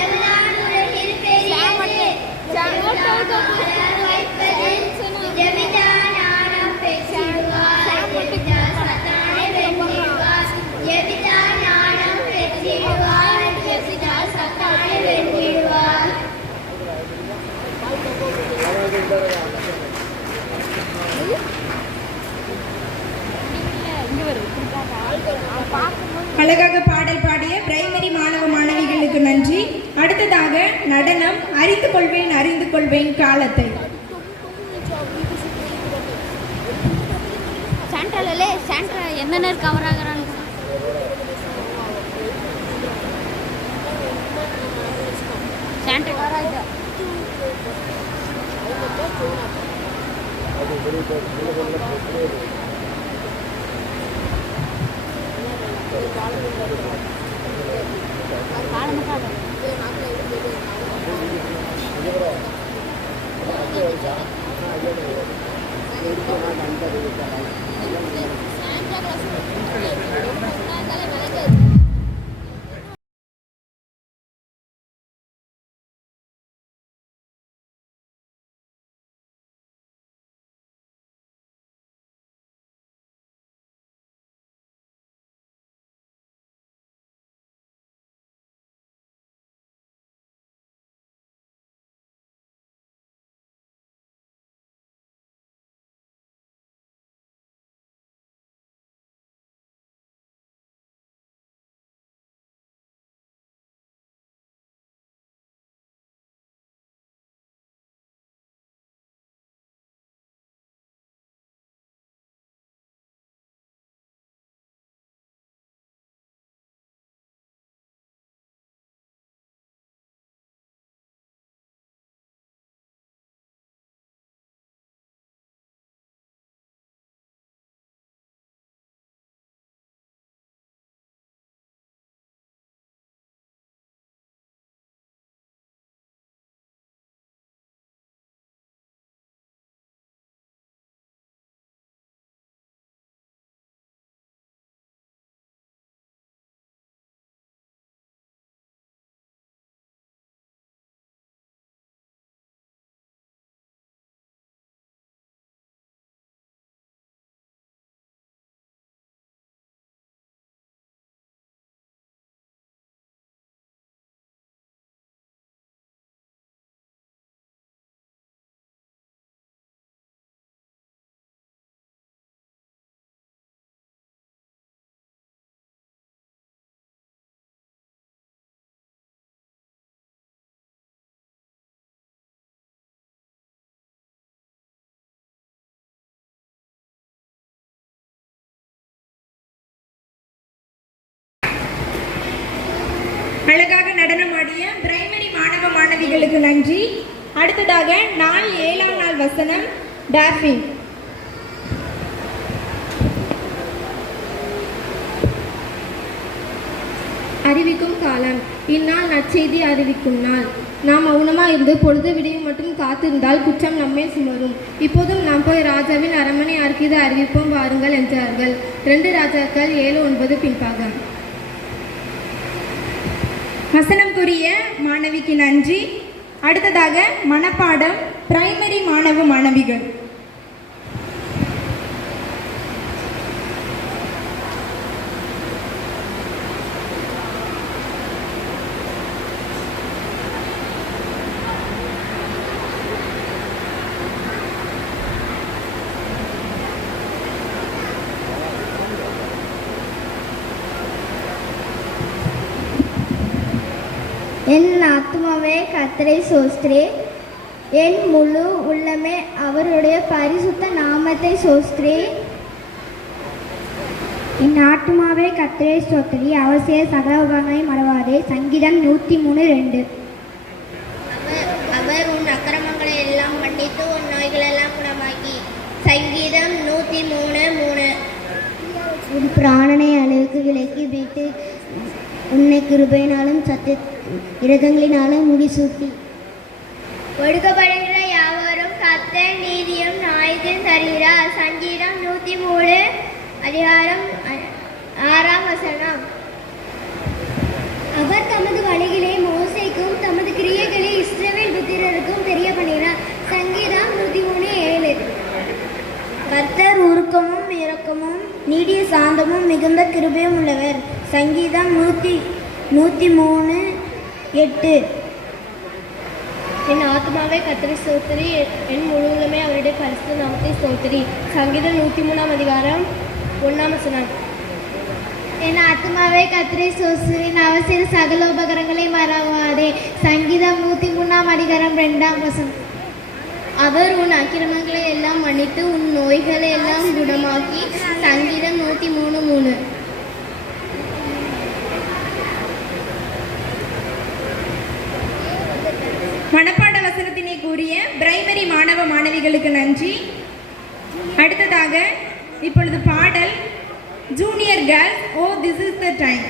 எல்லாம் உலகில் பெரியது ஃபோட்டோவுக்கா ஜெபிதான் ஞானம் பெற்றிடுவார். ஜெபிதான் சாத்தானை வென்றிடுவார். ஜெபிதான் ஞானம் பெற்றிடுவார். ஜெபிதான் சாத்தானை வென்றிடுவார். இங்கே வருது பார்க்கும்போது அழகாக பாடல் பாடிய பிரைமரி மாணவ மாணவிகளுக்கு நன்றி. அடுத்ததாக நடனம் அறிந்து கொள்வேன் காலத்தை. சாண்டாலே சாண்டா எந்த நேரம் கவர் ஆகுறான்னு சாண்டா கவர் ஆகிட்டா அழகாக நடனமாடிய பிரைமரி மாணவ மாணவிகளுக்கு நன்றி. அடுத்ததாக நாள் 7ஆம் நாள் வசனம் டார்வின். அறிவிக்கும் காலம். இந்நாள் நற்செய்தி அறிவிக்கும் நாள். நாம் மௌனமாக இருந்து பொழுது விடியும் மட்டும் காத்திருந்தால் குற்றம் நம்மை சுமரும். இப்போதும் நாம் போய் ராஜாவின் அரண்மனை அருகிது அறிவிப்போம் வாருங்கள் என்றார்கள். 2 ராஜாக்கள் 7:9 பின்பாகம். வசனம் கூறிய மாணவிக்கு நன்றி. அடுத்ததாக மனப்பாடம் பிரைமரி மாணவ மாணவிகள். என் ஆத்மாவே கர்த்தரை சோஸ்திரே, என் முழு உள்ளமே அவருடைய பரிசுத்த நாமத்தை சோஸ்திரே. என் ஆத்மாவே கர்த்தரை சோஸ்திரி, அவர் செய்த சகல உபகாரங்களை மறவாதே. சங்கீதம் 103:2. அவர் உன் அக்கிரமங்களை எல்லாம் மன்னித்து உன் நோய்களெல்லாம் குணமாக்கி. சங்கீதம் 103:3. உன் பிராணனை அழிவுக்கு விலக்கி வைத்து உன்னை கிருபையினாலும் இரக்கங்களினாலும் முடிசூட்டி. ஒடுக்கப்படுகிற யாவரும் கர்த்தர் நீதியும் நியாயத்தையும் தருகிறார். சங்கீதம் 103:6. அவர் தமது வழிகளை மோசேக்கும் தமது கிரியைகளை இஸ்ரவேல் புத்திரருக்கும் தெரிய பண்ணுகிறார். சங்கீதம் 103:7. கர்த்தர் உருக்கமும் இரக்கமும் நீடிய சாந்தமும் மிகுந்த கிருபையும் உள்ளவர். சங்கீதம் 103:8. என் ஆத்மாவை கர்த்தரை ஸ்தோத்திரி, என் முழுவதுமே அவருடைய பரிசுத்த நாமத்தை ஸ்தோத்திரி. சங்கீதம் 103:1. என் ஆத்மாவை கர்த்தரை ஸ்தோத்திரி, அவர் செய்த சகல உபகாரங்களை மறவாதே. சங்கீதம் 103:2. அவர் உன் அக்கிரமங்களை எல்லாம் மன்னித்து உன் நோய்களை எல்லாம் குணமாக்கி. சங்கீதம் 103:3. மனப்பாட வசனத்தினை கூறிய பிரைமரி மாணவ மாணவிகளுக்கு நன்றி. அடுத்ததாக இப்பொழுது பாடல் junior girls, oh this is the time.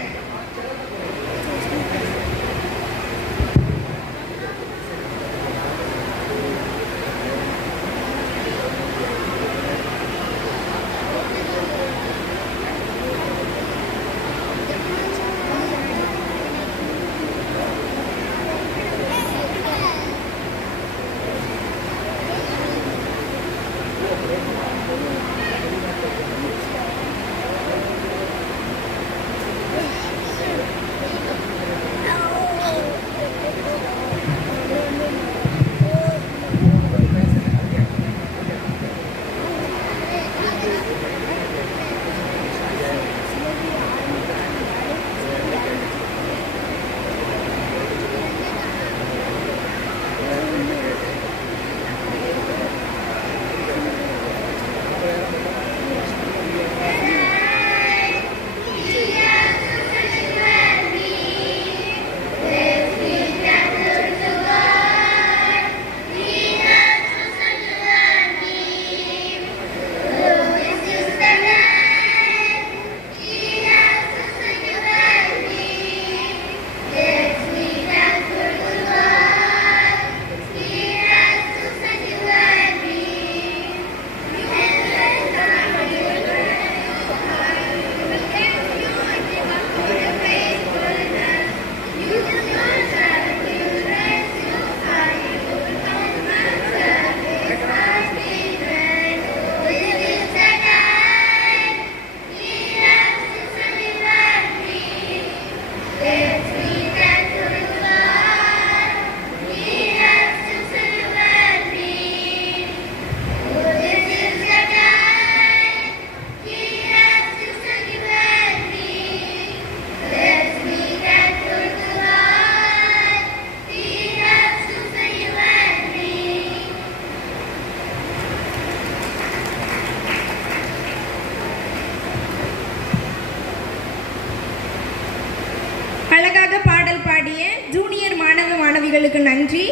அழகாக பாடல் பாடிய ஜூனியர் மாணவ மாணவிகளுக்கு நன்றி.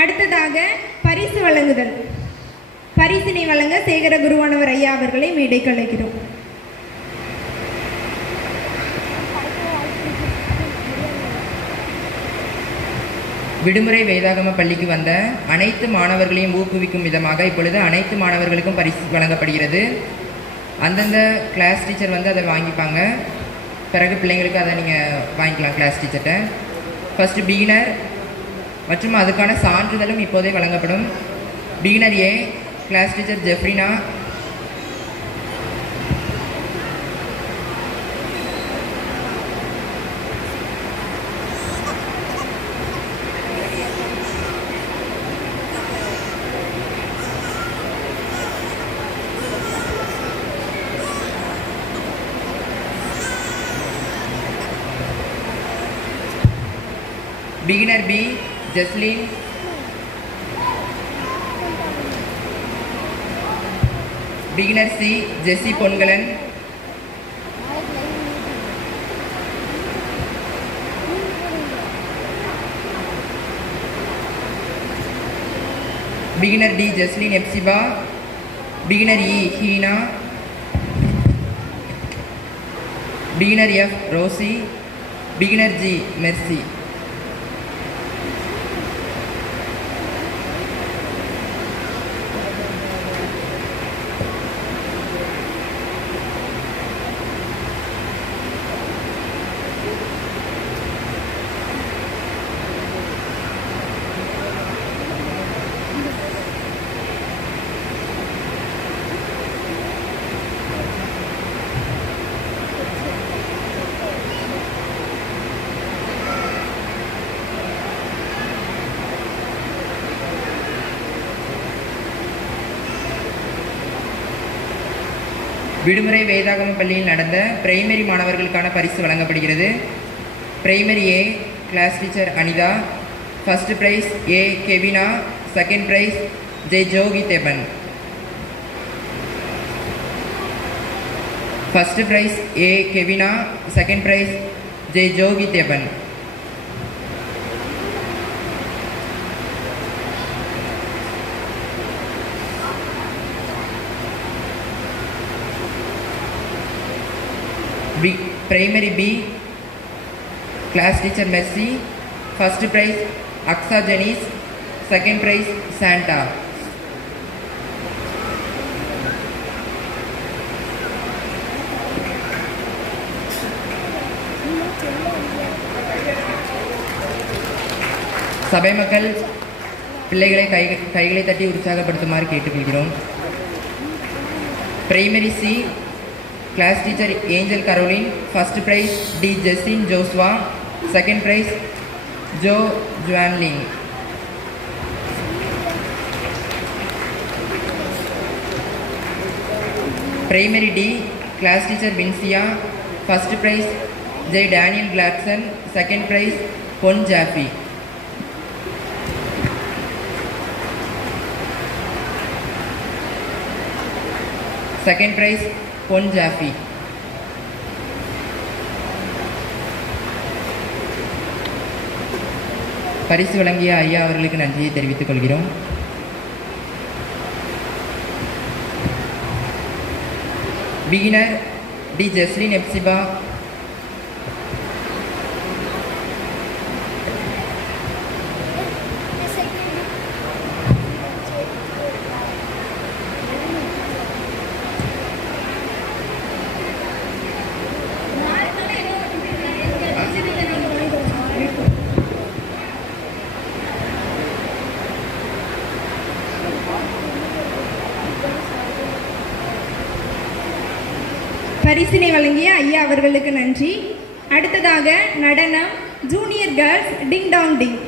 அடுத்ததாக பரிசு வழங்குதல். பரிசினை வழங்க சேகர குருவானவர் ஐயா அவர்களை மேடைக்கு அழைக்கிறோம். விடுமுறை வேதாகம பள்ளிக்கு வந்த அனைத்து மாணவர்களையும் ஊக்குவிக்கும் விதமாக இப்பொழுது அனைத்து மாணவர்களுக்கும் பரிசு வழங்கப்படுகிறது. அந்தந்த கிளாஸ் டீச்சர் வந்து அதை வாங்கிப்பாங்க. பிறகு பிள்ளைங்களுக்கு அதை நீங்கள் வாங்கிக்கலாம் கிளாஸ் டீச்சர்கிட்ட. ஃபஸ்ட்டு பிகினர் மற்றும் அதுக்கான சான்றிதழும் இப்போதே வழங்கப்படும். Beginner A class teacher Jefrina, beginner B Jeslin, beginner C Jessy Ponkalan, beginner D Jeslin Hephzibah, beginner E Heena, beginner F Rosy, beginner G Mercy. விடுமுறை வேதாகம பள்ளியில் நடந்த பிரைமரி மாணவர்களுக்கான பரிசு வழங்கப்படுகிறது. Primary A class teacher Anitha, first prize A Kevina, second prize J Jogi Theban. First prize A Kevina, second prize J Jogi Theban. Primary B class teacher Messi, first prize Aksa Janice, second prize Santa. சபை மக்கள் பிள்ளைகளை கைகளை தட்டி உற்சாகப்படுத்துமாறு கேட்டுக்கொள்கிறோம். Primary C class teacher Angel Caroline, first prize D Jesin Joshua, second prize Jo Juanling. Primary D class teacher Vinciya, first prize J Daniel Gladson, second prize Pon Jaffy. Second prize Pon Jaffy. பரிசு வழங்கிய ஐயா அவர்களுக்கு நன்றியை தெரிவித்துக் கொள்கிறோம். பிகினர் டி ஜெஸ்லின் எப்சிபா, பரிசினை வழங்கிய ஐயா அவர்களுக்கு நன்றி. அடுத்ததாக நடனம் ஜூனியர் கேர்ள்ஸ் டிங் டாங் டிங்.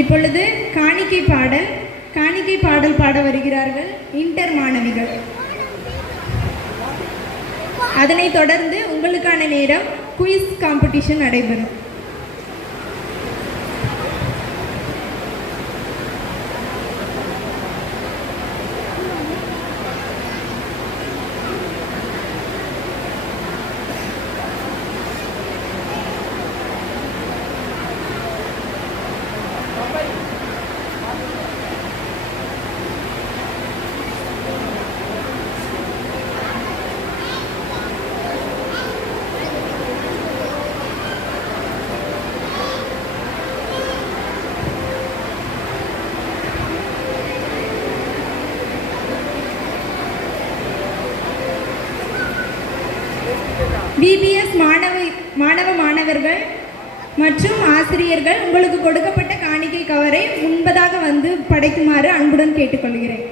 இப்பொழுது காணிக்கை பாடல் பாட வருகிறார்கள் இன்டர் மாணவிகள். அதனைத் தொடர்ந்து உங்களுக்கான நேரம் குயிஸ் காம்படிஷன் நடைபெறும். VBS மாணவர்கள் மற்றும் ஆசிரியர்கள் உங்களுக்கு கொடுக்கப்பட்ட காணிக்கை கவரை முன்பதாக வந்து படைக்குமாறு அன்புடன் கேட்டுக்கொள்கிறேன்.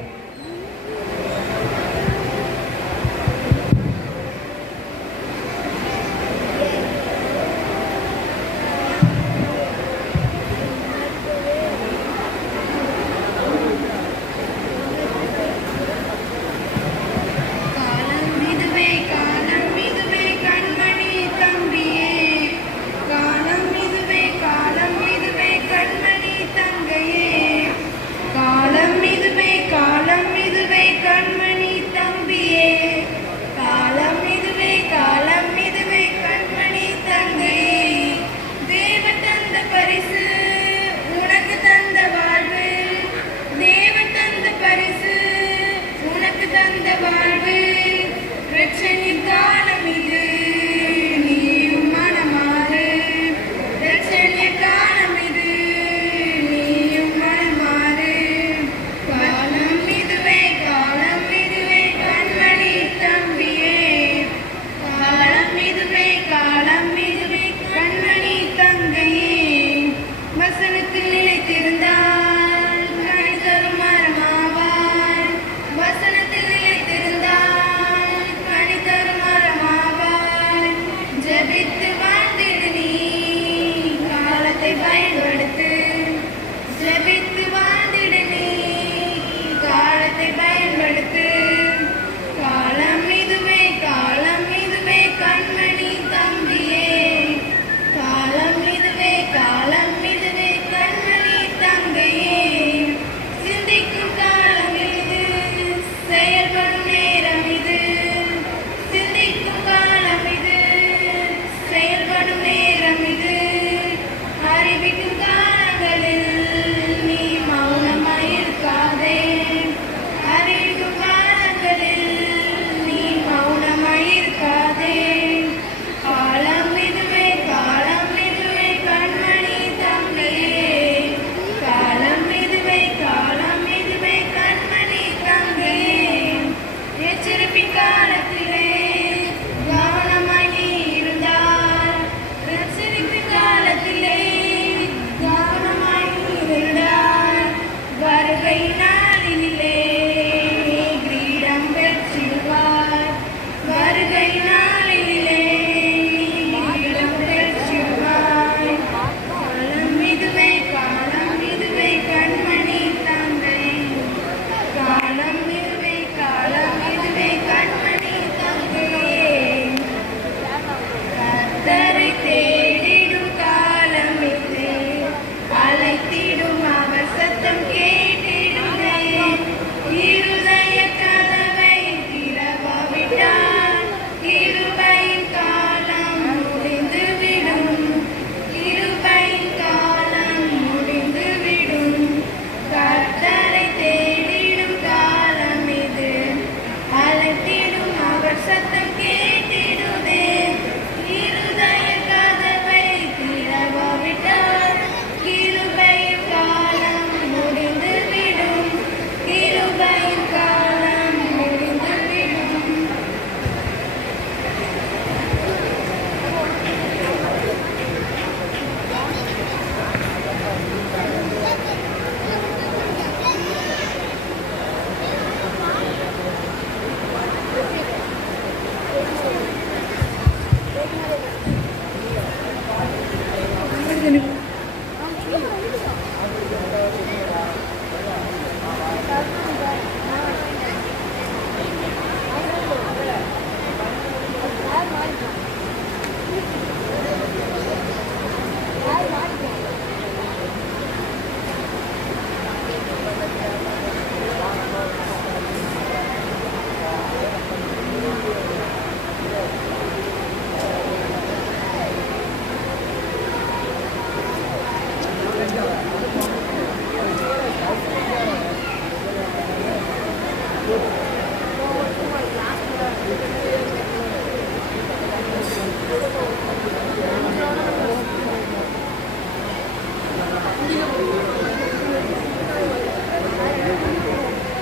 நேரம் இது அறிவிக்கும் காலங்களில் நீ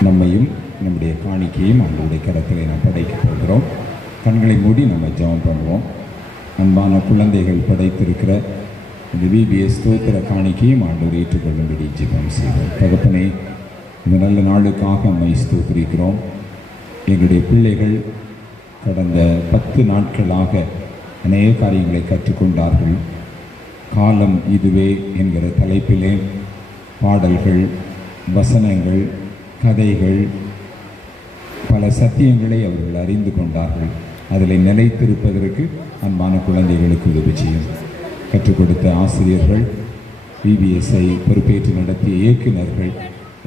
நம்மையும் நம்முடைய காணிக்கையும் அவங்களுடைய கரத்தில் நாம் படைக்க போகிறோம். கண்களை மூடி நம்ம ஜெபம் பண்ணுவோம். அன்பான குழந்தைகள் படைத்திருக்கிற இந்த விபிஎஸ் ஸ்தோத்திர காணிக்கையும் ஆண்டவர் ஏற்றுக்கொள்ளும்படி ஜெபம் செய்வோம். தகப்பனே, இந்த நல்ல நாளுக்காக நம்மை ஸ்தோத்திரிக்கிறோம். எங்களுடைய பிள்ளைகள் கடந்த 10 நாட்களாக அநேக காரியங்களை கற்றுக்கொண்டார்கள். காலம் இதுவே என்கிற தலைப்பிலே பாடல்கள், வசனங்கள், கதைகள், பல சத்தியங்களை அவர்கள் அறிந்து கொண்டார்கள். அதில் நிலைத்திருப்பதற்கு அன்பான குழந்தைகளுக்கு உதவி செய்யும். கற்றுக் கொடுத்த ஆசிரியர்கள், விபிஎஸ்ஐ பொறுப்பேற்று நடத்திய இயக்குநர்கள்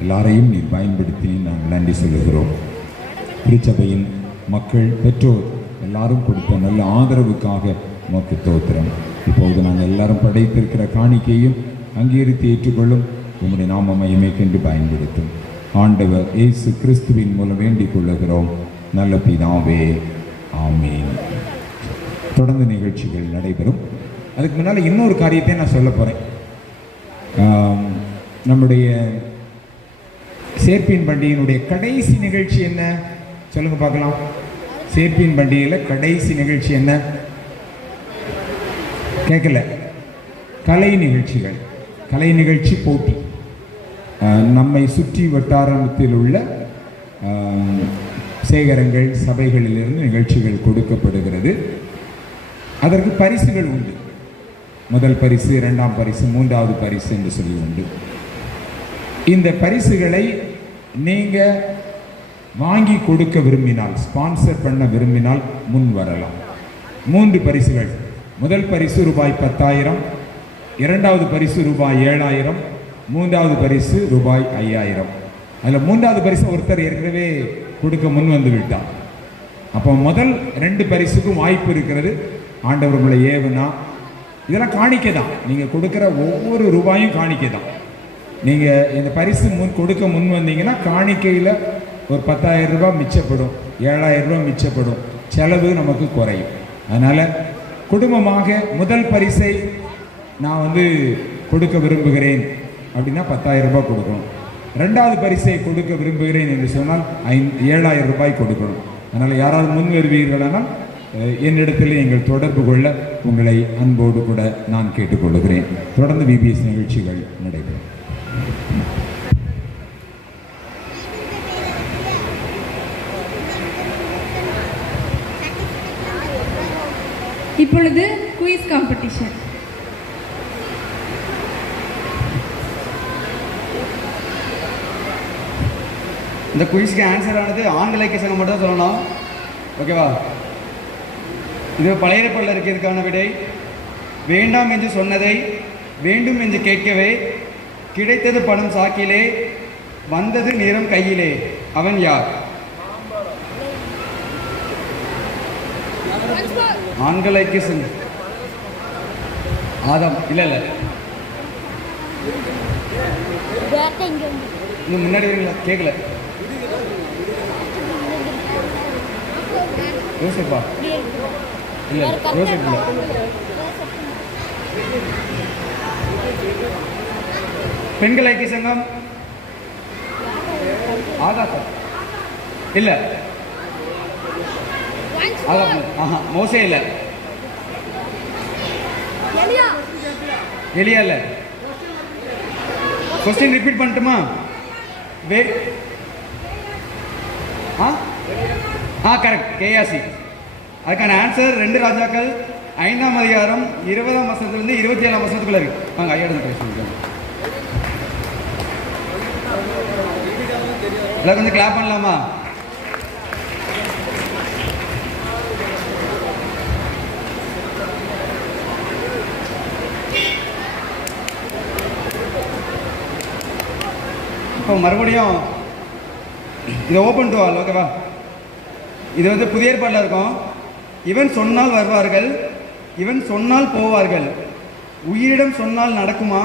எல்லாரையும் நீர் பயன்படுத்தி நாங்கள் நன்றி சொல்லுகிறோம். திருச்சபையின் மக்கள், பெற்றோர் எல்லாரும் கொடுத்த நல்ல ஆதரவுக்காக உமக்கு ஸ்தோத்திரம். இப்போது நாங்கள் எல்லாரும் படைத்திருக்கிற காணிக்கையும் அங்கீகரித்து ஏற்றுக்கொள்ளும். உம்முடைய நாம மகிமைக்கென்று பயன்படுத்தும். ஆண்டவர் இயேசு கிறிஸ்துவின் மூலம் வேண்டிக் கொள்ளுகிறோம் நல்ல பிதாவே, ஆமீன். தொடர்ந்து நிகழ்ச்சிகள் நடைபெறும். அதுக்கு முன்னால் இன்னொரு காரியத்தை நான் சொல்ல போகிறேன். நம்முடைய சேர்ப்பின் பண்டிகையினுடைய கடைசி நிகழ்ச்சி என்ன சொல்லுங்க பார்க்கலாம். சேர்ப்பின் பண்டிகையில் கடைசி நிகழ்ச்சி என்ன? கேட்கல. கலை நிகழ்ச்சிகள், கலை நிகழ்ச்சி போட்டி. நம்மை சுற்றி வட்டாரத்தில் உள்ள சேகரங்கள், சபைகளிலிருந்து நிகழ்ச்சிகள் கொடுக்கப்படுகிறது. அதற்கு பரிசுகள் உண்டு. முதல் பரிசு, 2ஆம் பரிசு, 3வது பரிசு என்று சொல்லி உண்டு. இந்த பரிசுகளை நீங்கள் வாங்கி கொடுக்க விரும்பினால், ஸ்பான்சர் பண்ண விரும்பினால் முன் வரலாம். 3 பரிசுகள். முதல் பரிசு ரூபாய் 10,000, 2வது பரிசு ரூபாய் 7,000, 3வது பரிசு ரூபாய் 5,000. அதில் 3வது பரிசு ஒருத்தர் ஏற்கனவே கொடுக்க முன் வந்து விட்டார். அப்போ முதல் 2 பரிசுக்கும் வாய்ப்பு இருக்கிறது. ஆண்டவர் உங்களை ஏவுனா இதெல்லாம் காணிக்கை தான். நீங்கள் கொடுக்குற ஒவ்வொரு ரூபாயும் காணிக்கை தான். நீங்கள் இந்த பரிசு கொடுக்க முன் வந்தீங்கன்னா காணிக்கையில் ஒரு 10,000 ரூபாய் மிச்சப்படும், 7,000 ரூபாய் மிச்சப்படும். செலவு நமக்கு குறையும். அதனால் குடும்பமாக முதல் பரிசை நான் கொடுக்க விரும்புகிறேன் அப்படின்னா 10,000 ரூபாய் கொடுக்கணும். 2வது பரிசை கொடுக்க விரும்புகிறேன் என்று சொன்னால் 7,000 ரூபாய் கொடுக்கணும். அதனால் யாராவது முன் வருவீர்களானால் என்னிடத்தில் எங்கள் தொடர்பு கொள்ள உங்களை அன்போடு கூட நான் கேட்டுக்கொள்கிறேன். தொடர்ந்து விபிஎஸ் நிகழ்ச்சிகள் நடைபெறும். இப்பொழுது குயிஸ் காம்படிஷன். இந்த குயிஸ்க்கு ஆன்சர் ஆனது ஆண்கள் ஐக்கிய சங்கம் மட்டும் தான் சொல்லணும். ஓகேவா? இது பழைய ஏற்பாட்டில் இருக்கிறதுக்கான விடை. வேண்டாம் என்று சொன்னதை வேண்டும் என்று கேட்கவே, கிடைத்தது பணம் சாக்கிலே, வந்தது நிறம் கையிலே, அவன் யார்? ஆண்கள் ஐக்கிய சங்கம். ஆதம். இல்லை இல்லை, இன்னும் முன்னாடி வரீங்களா? கேட்கல. யோசிப்பா. இல்லை யோசிப்பா. பெண்கள் ஐக்கிய சங்கம். ஆகாசம். இல்லை ஆஹா, மோசே இல்லை. எலியா இல்லை. क्वेश्चन ரிப்பீட் பண்ணட்டுமா? கரெக்ட், கேயாசி. அதுக்கான ஆன்சர் 2 ராஜாக்கள் 5ஆம் அதிகாரம் 20ஆம் வசனத்திலிருந்து 27ஆம் வசனத்துக்குள்ள இருக்கு. வாங்க ஐயா பேசுங்க. எல்லாரும் கிளாப் பண்ணலாமா? இப்போ மறுபடியும் இதை ஓப்பன் டு ஆல். ஓகேவா? இது புதிய ஏற்பாட்டில் இருக்கும். இவன் சொன்னால் வருவார்கள், இவன் சொன்னால் போவார்கள், உயிரிடம் சொன்னால் நடக்குமா,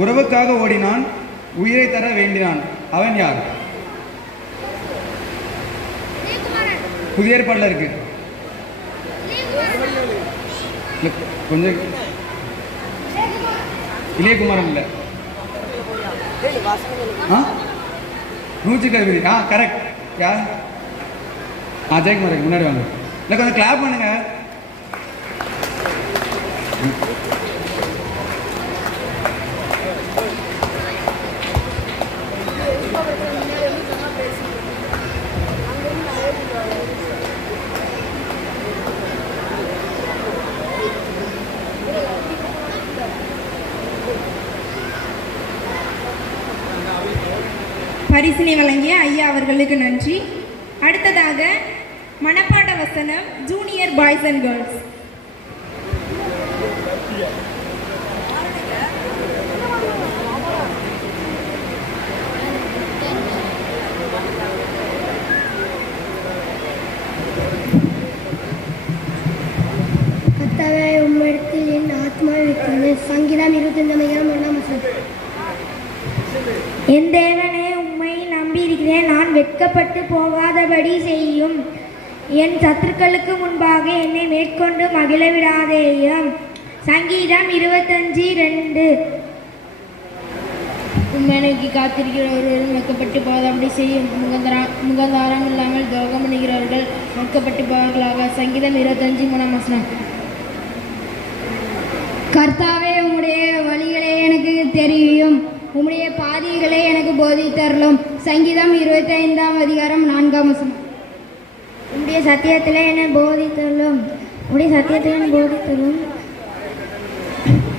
உறவுக்காக ஓடினான், உயிரை தர வேண்டினான், அவன் யார்? புதிய ஏற்பாட்டில் இருக்கு. கொஞ்சம் இளையகுமாரன் இல்லை. நூற்றுக்கள் விதி. கரெக்ட். யார்? ஜெயக்குமார் முன்னாடி வாங்க. இல்லை கொஞ்சம் கிளாப் பண்ணுங்க. பரிசினை வழங்கிய ஐயா அவர்களுக்கு நன்றி. அடுத்ததாக மனப்பாட வசனம் ஜூனியர் பாய்ஸ் அண்ட் கேர்ள்ஸ். கர்த்தாவே உம்மிடத்தில் என் ஆத்மா இருக்கிறது. சங்கீதம் 25:1. என் தேவனே உம்மை நம்பியிருக்கிறேன், நான் வெட்கப்பட்டு போகாதபடி செய்யும். என் சத்துருக்களுக்கு முன்பாக என்னை மேற்கொண்டு மகிழ விடாதேயும். சங்கீதம் 25:2. உண்மை நோக்கி காத்திருக்கிறவர்கள் வெட்கப்பட்டு போகாதபடி செய்யும். முகந்தாரம் இல்லாமல் துரோகம் பண்ணுகிறவர்கள் வெட்கப்பட்டு போவார்களாக. சங்கீதம் 25:3. கர்த்தாவே உம்முடைய வழிகளே எனக்கு தெரியும், உம்முடைய பாதைகளை எனக்கு போதித்தருளும். சங்கீதம் 25:4. உம்முடைய சத்தியத்தில் என்னை போதித்தருளும். உம்முடைய சத்தியத்தில் என்னை போதித்தருளும்.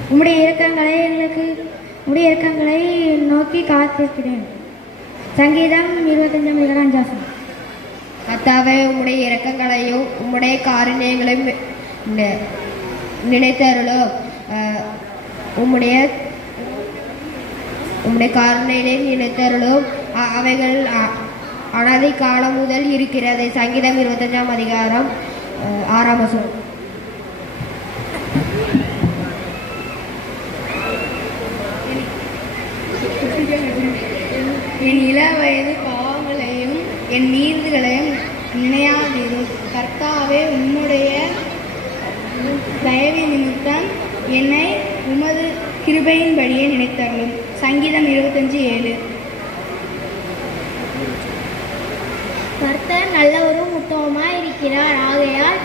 உம்முடைய இரக்கங்களை நோக்கி காத்திருக்கிறேன். சங்கீதம் 25:5. கர்த்தாவே உம்முடைய இரக்கங்களையும் உம்முடைய காருண்யங்களையும் நினைத்தருளும். உம்முடைய காருண்யங்களை நினைத்தருளும். அவைகள் அனாதை காலம் முதல் இருக்கிறது. சங்கீதம் 25:6. என் இள வயது பாவங்களையும் என் நீர்வுகளையும் நினையாதிரும். கர்த்தாவே உம்முடைய தயவு நிமித்தம் என்னை உமது கிருபையின்படியே நினைத்தருளும். சங்கீதம் 25:7. கர்த்தர் நல்லவரும் உத்தமமாய் இருக்கிறார், ஆகையால்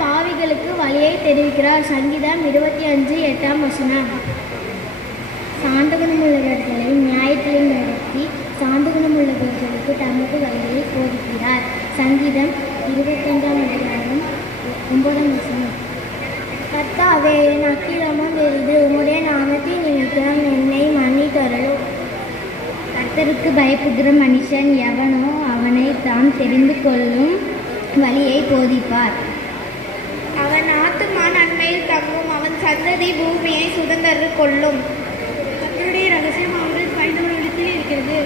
பாவிகளுக்கு வழியை தெரிவிக்கிறார். சங்கீதம் 25:8. சாந்த குணமுள்ளவர்களை நியாயத்திலே நடத்தி சாந்த குணமுள்ளவர்களுக்கு தமது வழியை போதிக்கிறார். சங்கீதம் 25:9. கர்த்தாவே என் அக்கிரமம் வெறுது, உம்முடைய நாமத்தின் நிமித்தம் என்னை மன்னித்தருளும். கர்த்தருக்கு பயப்படுகிற மனுஷன் எவனோ அவனை தாம் தெரிந்து கொள்ளும் வழியை போதிப்பார். அவன் ஆத்துமா நன்மையில் தங்கும், அவன் சந்ததி பூமியை சுதந்திர கொள்ளும். கர்த்தருடைய ரகசியம் அவர்கள் பயந்தவர்களிடத்தில் இருக்கிறது,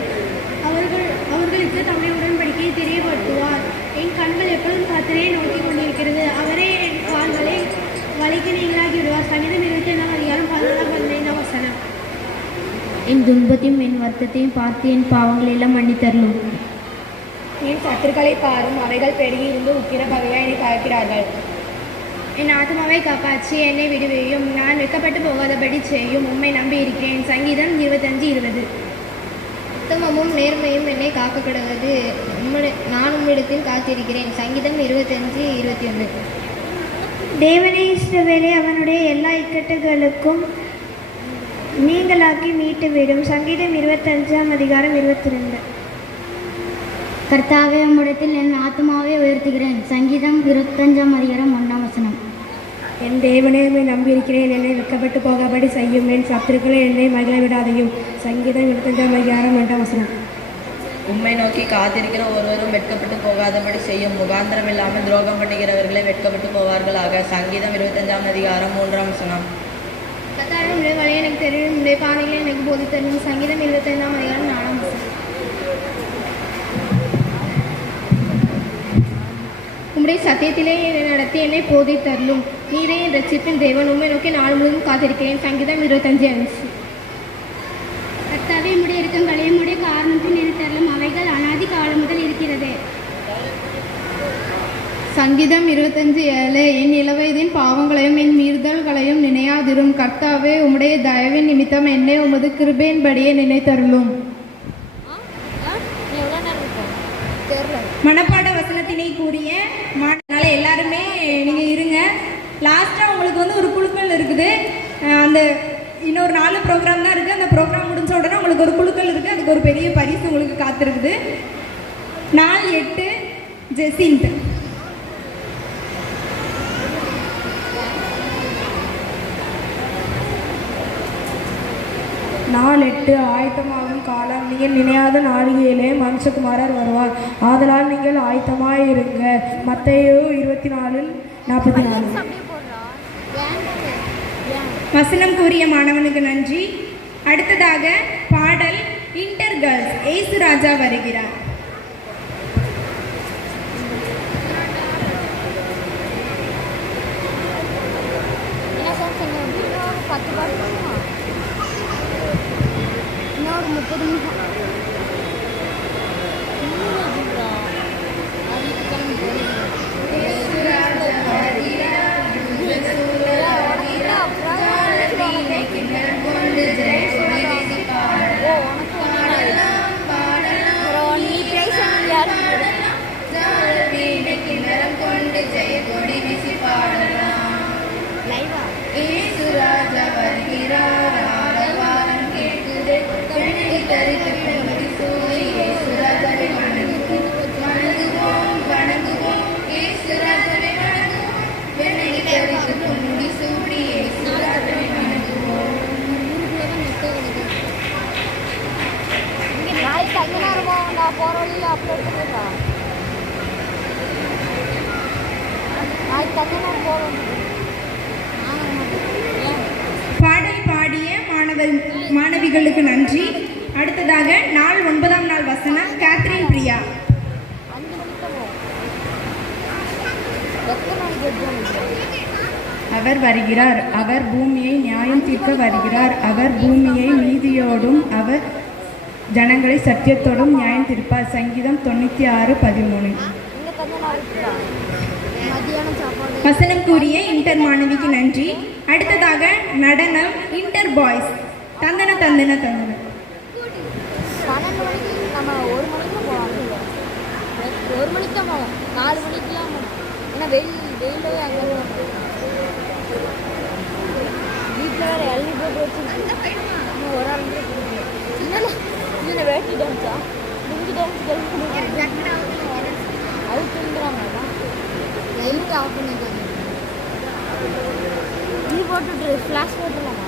அவர்களுக்கு தம்முடைய உடன்படிக்கையை தெரியப்படுத்துவார். என் கண்கள் எப்பொழுதும் கர்த்தரை நோக்கி கொண்டிருக்கிறது, அவரே என் கால்களை வழிக்கு நீங்களாகி விடுவார். சங்கீதம் 27:14. என் துன்பத்தையும் என் வருத்தத்தையும் பார்த்து என் பாவங்கள் எல்லாம் மன்னித்தருளும். என் சத்துருக்களை பாரும், அவைகள் பெருகி இருந்து உக்கிர பகையாய் என்னை பார்க்கிறார்கள். என் ஆத்மாவை காப்பாற்றி என்னை விடுவையும், நான் வெட்கப்பட்டு போகாதபடி செய்யும். உம்மை நம்பி இருக்கிறேன். சங்கீதம் 25:20. உத்தமமும் நேர்மையும் என்னை காக்க கிடவது, நான் உம்மிடத்தில் காத்திருக்கிறேன். சங்கீதம் 25:21. தேவனே இஸ்ரவேலை அவனுடைய எல்லா இக்கட்டுகளுக்கும் நீங்களாக்கி மீட்டுவிடும். சங்கீதம் 25:22. கர்த்தாவே உம்மிடத்தில் என் ஆத்மாவை உயர்த்துகிறேன். சங்கீதம் 25:1. என் தேவனே உம்மை நம்பியிருக்கிறேன், என்னை வெட்கப்பட்டு போகாபடி செய்யும். என் சத்துருக்களை என்னை மகிழ விடாதையும். சங்கீதம் 25:1. உம்மை நோக்கி காத்திருக்கிற ஒருவரும் வெட்கப்பட்டு போகாதபடி செய்யும். முகாந்திரம் இல்லாமல் துரோகம் பண்ணுகிறவர்களை வெட்கப்பட்டு போவார்களாக. சங்கீதம் 25:3. கர்த்தாவே உம்முடைய வழியை எனக்கு தெரியும், உம்முடைய பாதைகளை எனக்கு போதித்தரும். சங்கீதம் 25:4. உம்முடைய சத்தியத்திலே என்னை நடத்தி என்னை போதித்தருளும். நீரே என் ரட்சிப்பின் தேவன், உம்மை நோக்கி நாள் முழுவதும் காத்திருக்கிறேன். சங்கீதம் 25:5. கர்த்தாவே உம்முடைய இரக்கங்களை உம்முடைய காரணத்தை நினைத்தருளும், அவைகள் அனாதி காலம் முதல் இருக்கிறது. சங்கீதம் 25:7 என் இளவயதின் பாவங்களையும் என் மீறுதல்களையும் நினையாதிரும். கர்த்தாவே, உம்முடைய தயவின் நிமித்தம் என்னை உமது கிருபையின்படியே நினைத்தருளும். மனப்பாட வசனத்தினை கூறிய மாடனால எல்லாருமே நீங்கள் இருங்க. லாஸ்ட்டாக உங்களுக்கு வந்து ஒரு குழுக்கள் இருக்குது. அந்த இன்னொரு 4 ப்ரோக்ராம் தான் இருக்குது. அந்த ப்ரோக்ராம் முடிஞ்ச உடனே உங்களுக்கு ஒரு குழுக்கள் இருக்குது. அதுக்கு ஒரு பெரிய பரிசு உங்களுக்கு காத்திருக்குது. நாள் 8 ஜெசிந்த். நாள் 8 ஆயத்தமாகும் காலம். நீங்கள் நினையாத நாளிகையிலே மனுஷகுமாரர் வருவார். ஆதலால் நீங்கள் ஆயத்தமாயிருங்க. மத்தேயு 24:44. வசனம் கூறிய மாணவனுக்கு நன்றி. அடுத்ததாக பாடல் இன்டர் கேர்ள்ஸ். ஏசு ராஜா வருகிறார். இன்னொரு 30 நிமிஷம் போகிற வழியில் அப்லோட் பண்ணிடுறா. நாளைக்கு தனியாக போகிறோம். பாடல் பாடிய மாணவிகளுக்கு நன்றி. அடுத்ததாக நாள் 9ஆம் நாள் வசனம் கேத்ரின் பிரியா. 5 மணிக்கு எத்தனை நாளைக்கு எக்ஸாம்? அவர் வருகிறார். அவர் பூமியை நியாயம் தீர்க்க வருகிறார். அவர் பூமியை நீதியோடும் அவர் ஜனங்களை சத்தியத்தோடும் நியாயம் தீர்ப்பார். சங்கீதம் 96:13. வசனம் கூறிய இன்டர் மாணவிக்கு நன்றி. அடுத்ததாக நடனம் இன்டர் பாய்ஸ். தந்தன தந்தன தந்தன. 12 மணிக்கு நம்ம 1 மணிக்கு போகலாம். 1 மணிக்கு தான் போகலாம். 4 மணிக்கெலாம் ஏன்னா வெயிலே அங்கே வீட்டில் வேறு இளநீ போட்டு வச்சு ஒரு ஆள் இல்லை இல்லை வேட்டி டான்ஸா லுங்கி டான்ஸ் அது தந்துடுறாங்க. எங்கே ஆஃப் பண்ணிட்டாங்க. நீ போட்டுட்டு ஃப்ளாஷ் போட்டுடலாமா?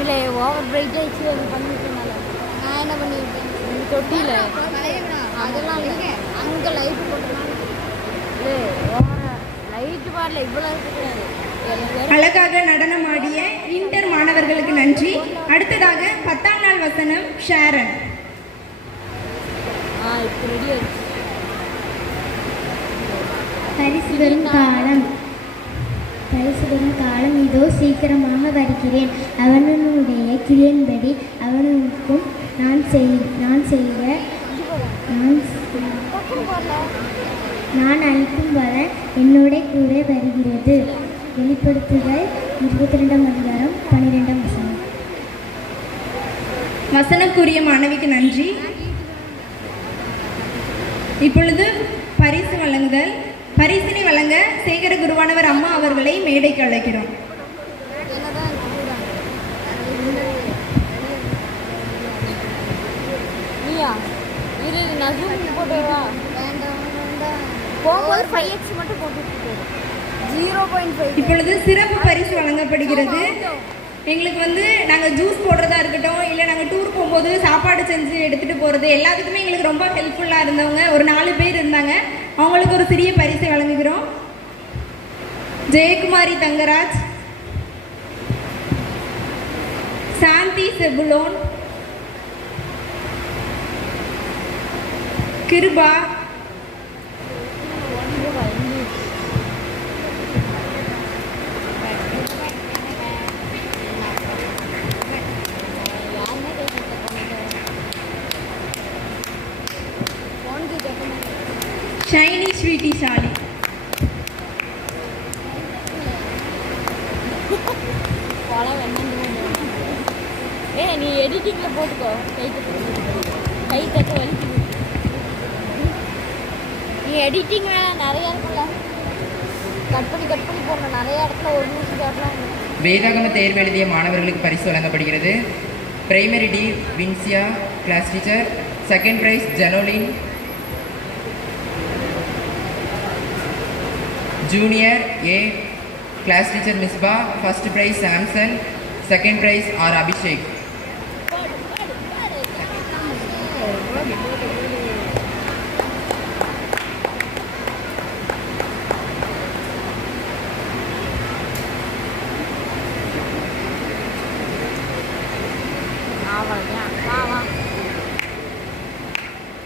இல்லை ஓவர் பிரைட் ஆயிடுச்சு அது பண்ணிட்டனால நான் என்ன பண்ணியிருக்கேன் தொட்டியில் அதெல்லாம் இல்லை அங்கே லைட்டு போட்டுருக்காங்க இல்லை ஓவர லைட்டு பாடல இவ்வளோ இருக்கக்கூடாது. அழகாக நடனமாடிய இன்டர் மாணவர்களுக்கு நன்றி. அடுத்ததாக 10ஆம் நாள் வசனம் ஷாரன். இப்போ ரெடி ஆயிடுச்சு. பரிசு பெறும் காலம் இதோ சீக்கிரமாக வருகிறேன். அவனுடைய கிரியன்படி அவனுக்கும் நான் அளிக்கும் பலன் என்னோட கூட வருகிறது. வெளிப்படுத்துதல் 22ஆம் அதிகாரம் 12ஆம் வசனம். வசனக்குரிய மாணவிக்கு நன்றி. இப்பொழுது பரிசு வழங்குதல். பரிசினை வழங்க சேகர குருவானவர் அம்மா அவர்களை மேடைக்கு அழைக்கிறோம். போகும்போது 5x மட்டும் போட்டு 0.5. இப்பொழுது சிறப்பு பரிசு வழங்கப்படுகிறது. எங்களுக்கு நாங்கள் ஜூஸ் போடுறதா இருக்கட்டும், இல்லை நாங்கள் டூர் போகும்போது சாப்பாடு செஞ்சு எடுத்துகிட்டு போகிறது எல்லாத்துக்குமே எங்களுக்கு ரொம்ப ஹெல்ப்ஃபுல்லாக இருந்தவங்க ஒரு 4 பேர் இருந்தாங்க. அவங்களுக்கு ஒரு சிறிய பரிசை வழங்குகிறோம். ஜெயக்குமாரி தங்கராஜ், சாந்தி செபுலோன், கிருபா, ஷைனி ஸ்வீட்டி ஷாலி. நீ எடிட்டிங்கில் போட்டுக்கோ. கை தட்ட வலிக்கு நீ எடிட்டிங் வேலை நிறையா இருக்குல்ல, கட் பண்ணி போடணும். நிறைய இடத்துல ஒரு நிமிஷம் காட்டலாம். வேதாகம தேர்வு எழுதிய மாணவர்களுக்கு பரிசு வழங்கப்படுகிறது. Primary D Vinciya class teacher, second prize Janolin. Junior A class teacher Mizpah, first prize Samson, second prize R Abhishek.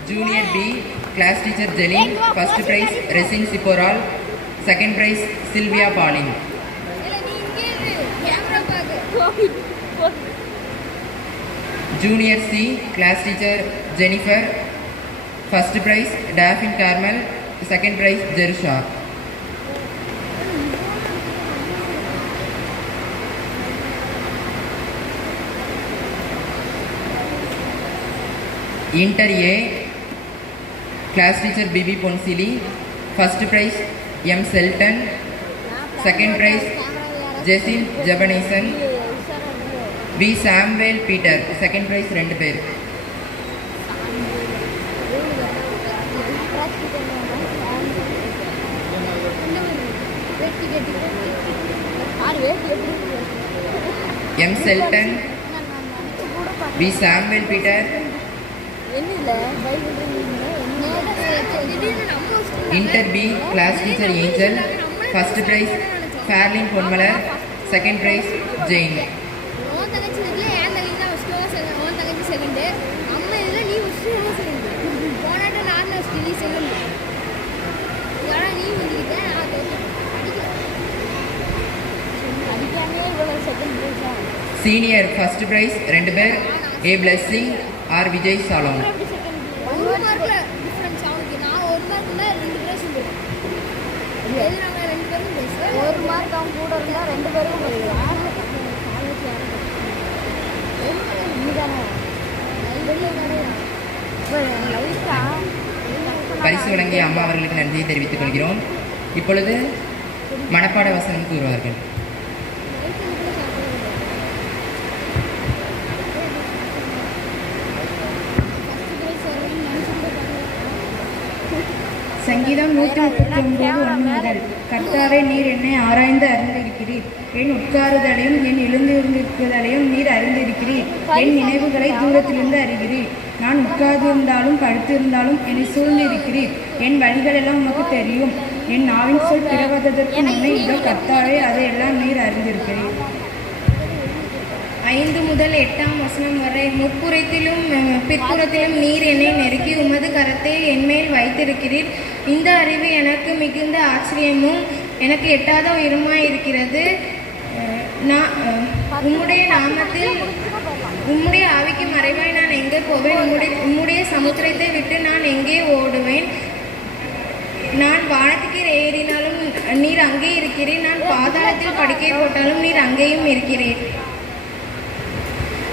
Junior B class teacher Jelin, first prize Resin Sipporal, second prize Sylvia Pauline. Junior C class teacher Jennifer, first prize Daphin Carmel, second prize Jerusha. Inter A class teacher Bibi Ponsili, first prize M Selton, second prize Jesil Jabanesan, B Samuel Peter, second prize 2 பேர். M Selton, B Samuel Peter, inter B class teacher Angel, first prize Fairlin Ponmalar, second prize Jain. Senior first prize 2 பேர் ए ब्लेसिंग आर विजय सालोम. ஒரு மார்க் அவங்க கூட இருந்தால் 2 பேரும் பரிசு வழங்கிய அம்மா அவர்களுக்கு நன்றியை தெரிவித்துக் கொள்கிறோம். இப்பொழுது மனப்பாட வசனம் கூறுவார்கள். சங்கீதம் 139:1 முதல் கர்த்தாவே, நீர் என்னை ஆராய்ந்து அறிந்திருக்கிறீர். என் உட்காருதலையும் என் எழுந்திருக்குதலையும் நீர் அறிந்திருக்கிறீர். என் நினைவுகளை தூரத்திலிருந்து அறிகிறீர். நான் உட்கார்ந்திருந்தாலும் படுத்திருந்தாலும் என்னை சூழ்ந்திருக்கிறீர். என் வழிகளெல்லாம் உமக்கு தெரியும். என் நாவின் சொல் பிறவதற்கு முன்னே இதோ கர்த்தாவே, அதையெல்லாம் நீர் அறிந்திருக்கிறீர். 5 முதல் 8ஆம் வசனம் வரை. முற்புறத்திலும் பிற்புறத்திலும் நீர் என்னை நெருக்கி உமது கரத்தை என்மேல் வைத்திருக்கிறீர். இந்த அறிவு எனக்கு மிகுந்த ஆச்சரியமும் எனக்கு எட்டாத உயரமாய் இருக்கிறது. உம்முடைய நாமத்தில் உம்முடைய ஆவிக்கு மறைவாய் நான் எங்கே போவேன்? உம்முடைய சமுத்திரத்தை விட்டு நான் எங்கே ஓடுவேன்? நான் வானத்துக்கு ஏறினாலும் நீர் அங்கே இருக்கிறீர். நான் பாதாளத்தில் படுக்கை போட்டாலும் நீர் அங்கேயும் இருக்கிறீர்.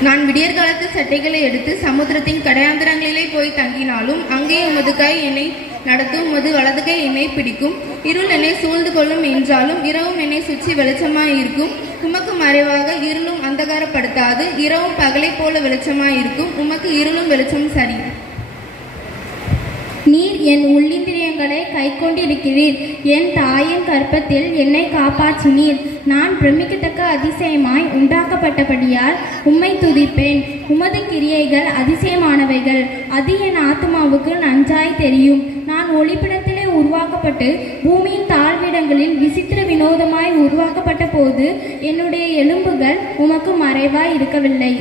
நான் விடியற்காலத்து சட்டைகளை எடுத்து சமுத்திரத்தின் கடையாந்திரங்களிலே போய் தங்கினாலும் அங்கே உமது கை என்னை நடத்தும், உமது வலது கை என்னை பிடிக்கும். இருள் என்னை சூழ்ந்து கொள்ளும் என்றாலும் இரவும் என்னை சுற்றி வெளிச்சமாய் இருக்கும். உமக்கு மறைவாக இருளும் அந்தகாரப்படுத்தாது. இரவும் பகலை போல வெளிச்சமாய் இருக்கும். உமக்கு இருளும் வெளிச்சம் சரி. நீர் என் உள்ளிந்திரியங்களை கை கொண்டிருக்கிறீர். என் தாயின் கற்பத்தில் என்னை காப்பாற்றினீர். நான் பிரமிக்கத்தக்க அதிசயமாய் உண்டாக்கப்பட்டபடியால் உம்மை துதிப்பேன். உமது கிரியைகள் அதிசயமானவைகள். அது என் ஆத்மாவுக்கு நன்றாய் தெரியும். நான் ஒளிப்பிடத்திலே உருவாக்கப்பட்டு பூமியின் தாழ்விடங்களில் விசித்திர வினோதமாய் உருவாக்கப்பட்ட போது என்னுடைய எலும்புகள் உமக்கு மறைவாய் இருக்கவில்லை.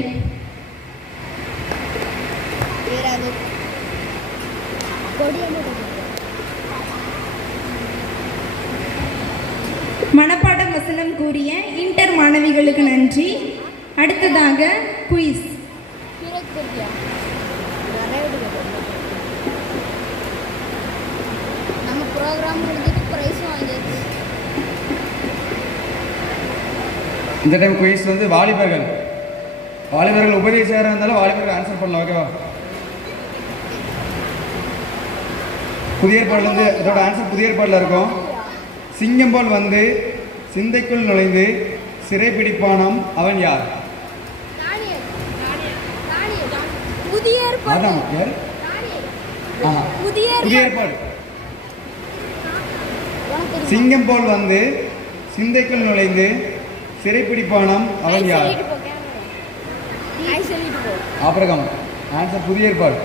மனப்பாட வசனம் கூறிய இன்டர் மாணவிகளுக்கு நன்றி. அடுத்ததாக குயிஸ். நம்ம ப்ரோக்ராம் முடிஞ்சிட்டு ப்ரைஸ் வாங்கியாச்சு. இந்த டைம் குயிஸ் வந்து வாலிபர்கள் உபதேசராக இருந்தாலும் வாலிபர்கள் ஆன்சர் பண்ணலாம். ஓகேவா? புதிய ஏற்பாடுல வந்து இதோட ஆன்சர் புதிய ஏற்பாடில் இருக்கும். சிங்கம்போல் வந்து சிந்தைக்குள் நுழைந்து சிறைப்பிடிப்பானாம் அவன் யார்? புதிய ஏற்பாடு. சிங்கம் போல் வந்து சிந்தைக்குள் நுழைந்து சிறைப்பிடிப்பானாம் அவன் யார்? ஆபிரகாம். ஆன்சர் புதிய ஏற்பாடு.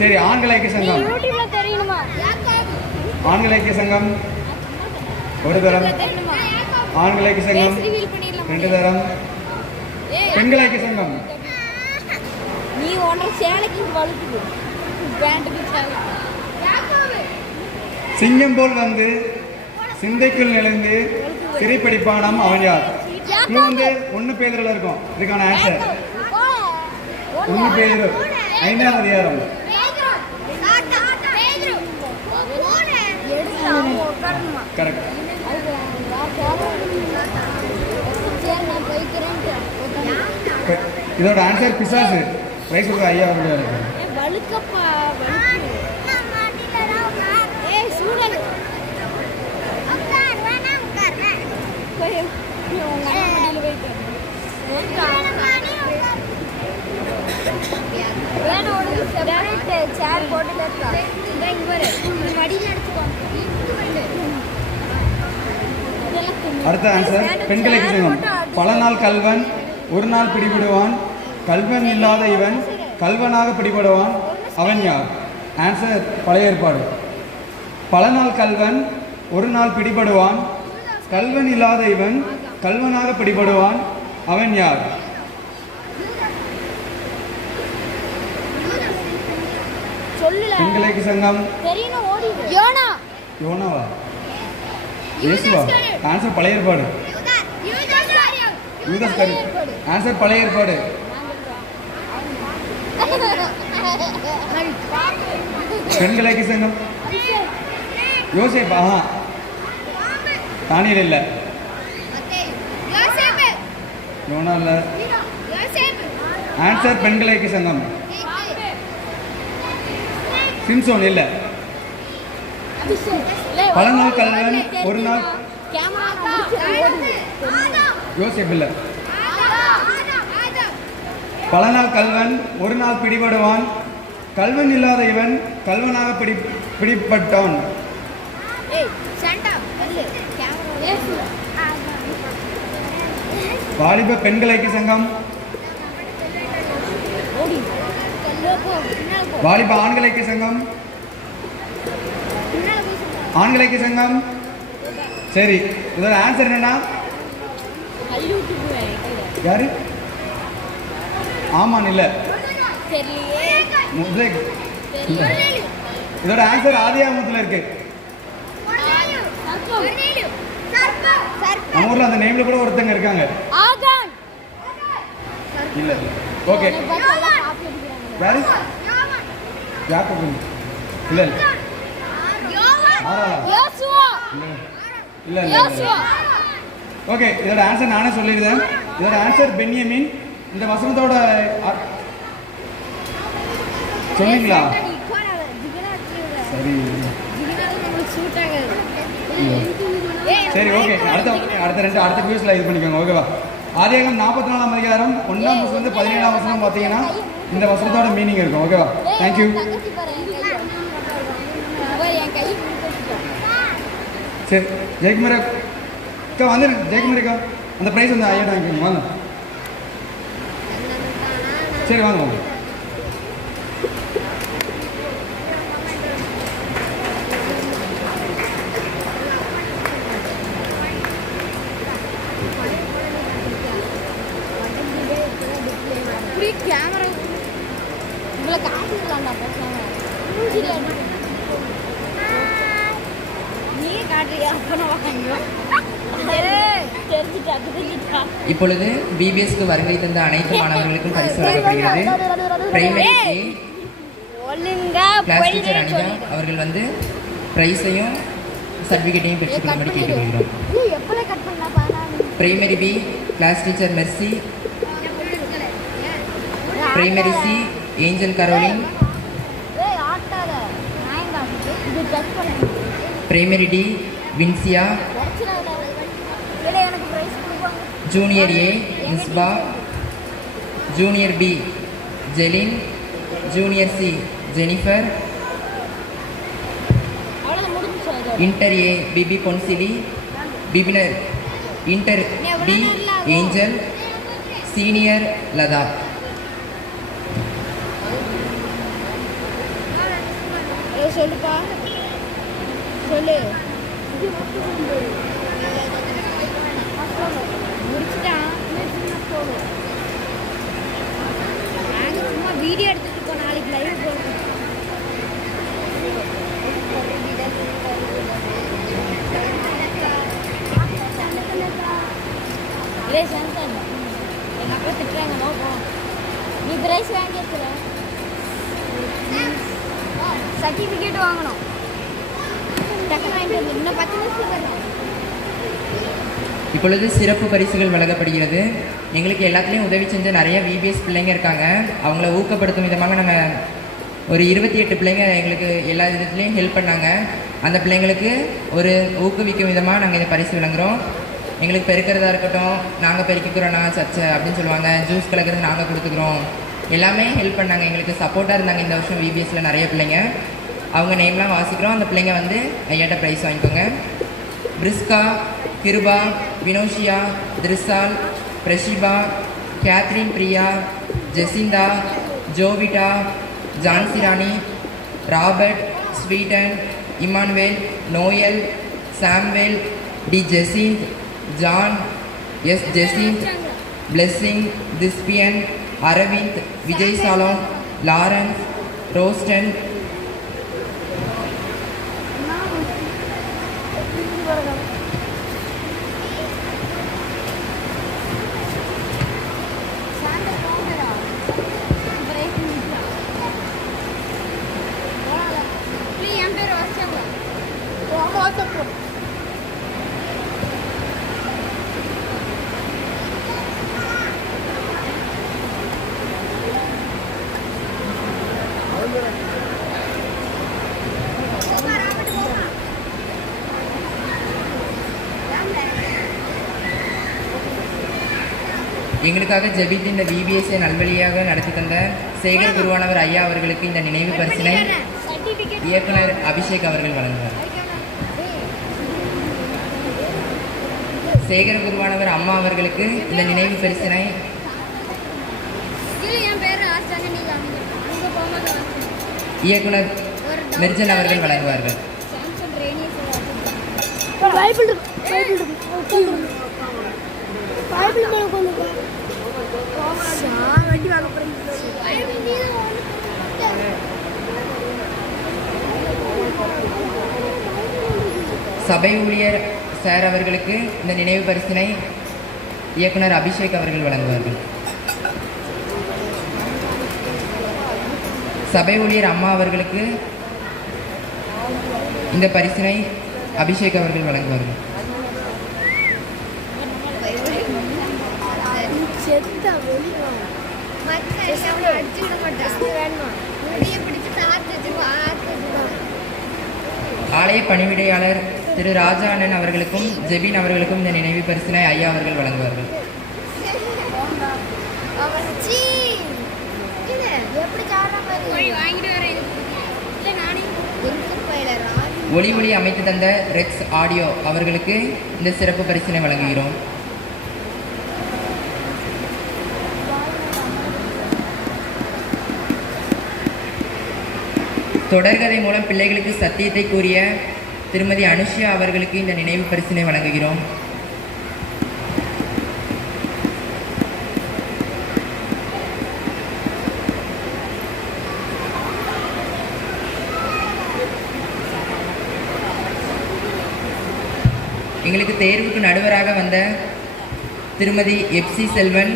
சரி, ஆண்கள் ஐக்கிய சங்கம். ஆண்கள் ஐக்கிய சங்கம் ஒரு தரம். ஆண்கள் ஐக்கிய சங்கம் 2 தரம். பெண்கள் ஐக்கிய சங்கம் நீ ஒன்றரை சேலைக்கு வலுக்குது பேண்ட்டுக்கு சேலை. சிங்கம் போல் வந்து சிந்தைக்குள் நுழைந்து சிறைப்பிடிப்பானாம் அவன் யார்? இது வந்து 1 பேதுருல இருக்கும். இதுக்கான ஆன்சர் 1 பேதுரு 5ஆம் அதிகாரம். கரெக்ட். இதோட ஆன்சர் பிசாசு. பிரைஸ் கொடுக்க ஐயா அவர்கள். அடுத்த ஆன்சர் பெண்கள் ஐக்கிய சங்கம். பல நாள் கல்வன் ஒரு நாள் பிடிபடுவான். கல்வன் இல்லாத இவன் கல்வனாக பிடிபடுவான். அவன் யார்? ஆன்சர் பழைய ஏற்பாடு. பல நாள் கல்வன் ஒரு நாள் பிடிபடுவான். கல்வன் இல்லாத இவன் கல்வனாக பிடிபடுவான். அவன் யார்? பெண்கள் ஐக்கிய சங்கம். யோனாவா? இயேசுவா? ஆன்சர் பழைய ஏற்பாடு. யூதஸ்கரி. ஆன்சர் பழைய ஏற்பாடு. பெண்கள் ஐக்கிய சங்கம். யோசேப்பா? தானியேல் இல்ல. யோனா இல்ல. ஆன்சர் பெண்கள் ஐக்கிய சங்கம். சிம்சோன் இல்ல. பல நாள் கல்வன் ஒரு நாள். யோசேப் இல்ல. பல நாள் கல்வன் ஒரு நாள் பிடிபடுவான். கல்வன் இல்லாத இவன் கல்வனாக பிடிபட்டான். வாலிப பெண்கள் ஐக்கிய சங்கம், வாலிப ஆண்கள் ஐக்கிய சங்கம், ஆண்கள் ஐக்கிய சங்கம். சரி, இதோட ஆன்சர் என்னன்னா யாரு? ஆமான் இல்ல, இதோட ஆன்சர் ஆதியாகமத்துல இருக்கு. நம்ம ஊர்ல அந்த நேம்ல கூட ஒருத்தங்க இருக்காங்க. இல்ல, ஓகே. யாரு? யாக்கோபு. இல்ல இல்ல. இல்ல இல்ல. ஓகே, இதோட ஆன்சர் நானே சொல்லிடுறேன். இதோட ஆன்சர் பென்யமீன். இந்த வசனத்தோட சொன்னீங்களா? சரி சரி, ஓகே. அடுத்த குவிஸ்ல இது பண்ணிக்கோங்க, ஓகேவா? ஆதியாகமம் 44ஆம் அதிகாரம் 1ஆம் வசனம் 17ஆம் வசனம் பார்த்தீங்கன்னா இந்த வசனத்தோட மீனிங் இருக்கும், ஓகேவா? தேங்க்யூ. சரி, ஜெயக்குமார் அக்கா வந்து, ஜெயக்குமார் அக்கா அந்த ப்ரைஸ் வந்து ஐயா வாங்கிக்கோங்க, வாங்க. சரி வாங்க வாங்க. கேமரா உங்களை காட்டிடலாம்டா பேசாம. நீ காட்டுறியா? அப்ப நான் வாங்கிடுவேன். இப்பொழுது பிபிஎஸ்க்கு வருகை தந்த அனைத்து மாணவர்களுக்கும் பரிசு வழங்கப்படுகிறது. பிரைமரி கிளாஸ் டீச்சர் அனிதா அவர்கள் வந்து பிரைஸையும் சர்டிஃபிகேட்டையும் பெற்றுக்கொள்ளும்படி கேட்டுக்கொள்கிறோம். Primary B class teacher Mercy, primary C Angel Caroline, primary D Vinciya, junior A Mizpah, junior B Jelin, junior C Jennifer, inter A Bibi Ponsili, beginner inter D Angel, senior Latha. சொல்லுப்பா சொல்லு. முடிச்சுட்டான். நாங்கள் சும்மா வீடியோ எடுத்துட்டு இருக்கோம், நாளைக்கு லைவ் போடுறோம். இல்லை சாந்தன், எங்கள் அப்பா திட்டுறாங்க, போவோம். நீ பிரைஸ் வாங்கியிருக்கிற, சர்டிஃபிகேட் வாங்கணும். டக்குனு வாங்கிட்டு வந்து இன்னும் 10 நிமிஷம் வரணும். இப்பொழுது சிறப்பு பரிசுகள் வழங்கப்படுகிறது. எங்களுக்கு எல்லாத்துலேயும் உதவி செஞ்ச நிறைய விபிஎஸ் பிள்ளைங்க இருக்காங்க. அவங்கள ஊக்கப்படுத்தும் விதமாக நாங்கள் ஒரு 28 பிள்ளைங்க எங்களுக்கு எல்லா விதத்துலேயும் ஹெல்ப் பண்ணாங்க. அந்த பிள்ளைங்களுக்கு ஒரு ஊக்குவிக்கும் விதமாக நாங்கள் இந்த பரிசு வழங்குகிறோம். எங்களுக்கு பெருக்கிறதா இருக்கட்டும், நாங்கள் பெருக்கிக்கிறோன்னா சர்ச்சை அப்படின்னு சொல்லுவாங்க, ஜூஸ் கலக்கிறது நாங்கள் கொடுத்துக்கிறோம், எல்லாமே ஹெல்ப் பண்ணாங்க. எங்களுக்கு சப்போர்ட்டாக இருந்தாங்க இந்த வருஷம் விபிஎஸ்சில் நிறைய பிள்ளைங்க. அவங்க நேம்லாம் வாசிக்கிறோம். அந்த பிள்ளைங்க வந்து ஐயாட்ட ப்ரைஸ் வாங்கிக்கோங்க. Priska, Kiruba, Vinoshiya, Thrisal, Prashiba, Catherine Priya, Jacintha, Jovita, Jhansirani, Robert, Sweden, Emmanuel, Noel, Samuel, D Jesinth, John, S Jesinth, Blessing, Thispian, Aravind, Vijay Salon, Lawrence, Roston, எங்களுக்காக ஜெபித்து இந்த விபிஎஸ்ஐ நல்வழியாக நடத்தி தந்த சேகர் குருவானவர் ஐயா அவர்களுக்கு இந்த நினைவு பரிசினை இயக்குனர் அபிஷேக் அவர்கள் வழங்குவார். சேகர குருவானவர் அம்மா அவர்களுக்கு இந்த நினைவு பரிசினை இயக்குனர் மெர்ஜன் அவர்கள் வழங்குவார்கள். சபை ஊழியர் சார் அவர்களுக்கு இந்த நினைவு பரிசினை இயக்குனர் அபிஷேக் அவர்கள் வழங்குவார்கள். சபை ஊழியர் அம்மா அவர்களுக்கு இந்த பரிசினை அபிஷேக் அவர்கள் வழங்குவார்கள். ஆலய பணிவிடையாளர் திரு ராஜா அண்ணன் அவர்களுக்கும் ஜெபின் அவர்களுக்கும் இந்த நினைவு பரிசினை ஐயா அவர்கள் வழங்குவார்கள். ஒளி ஒளி அமைத்து தந்த ரெக்ஸ் ஆடியோ அவர்களுக்கு இந்த சிறப்பு பரிசினை வழங்குகிறோம். தொடர்கதை மூலம் பிள்ளைகளுக்கு சத்தியத்தை கூறிய திருமதி அனுஷ்யா அவர்களுக்கு இந்த நினைவு பரிசினை வழங்குகிறோம். எங்களுக்கு தேர்வுக்கு நடுவராக வந்த திருமதி எப்சி செல்வன்,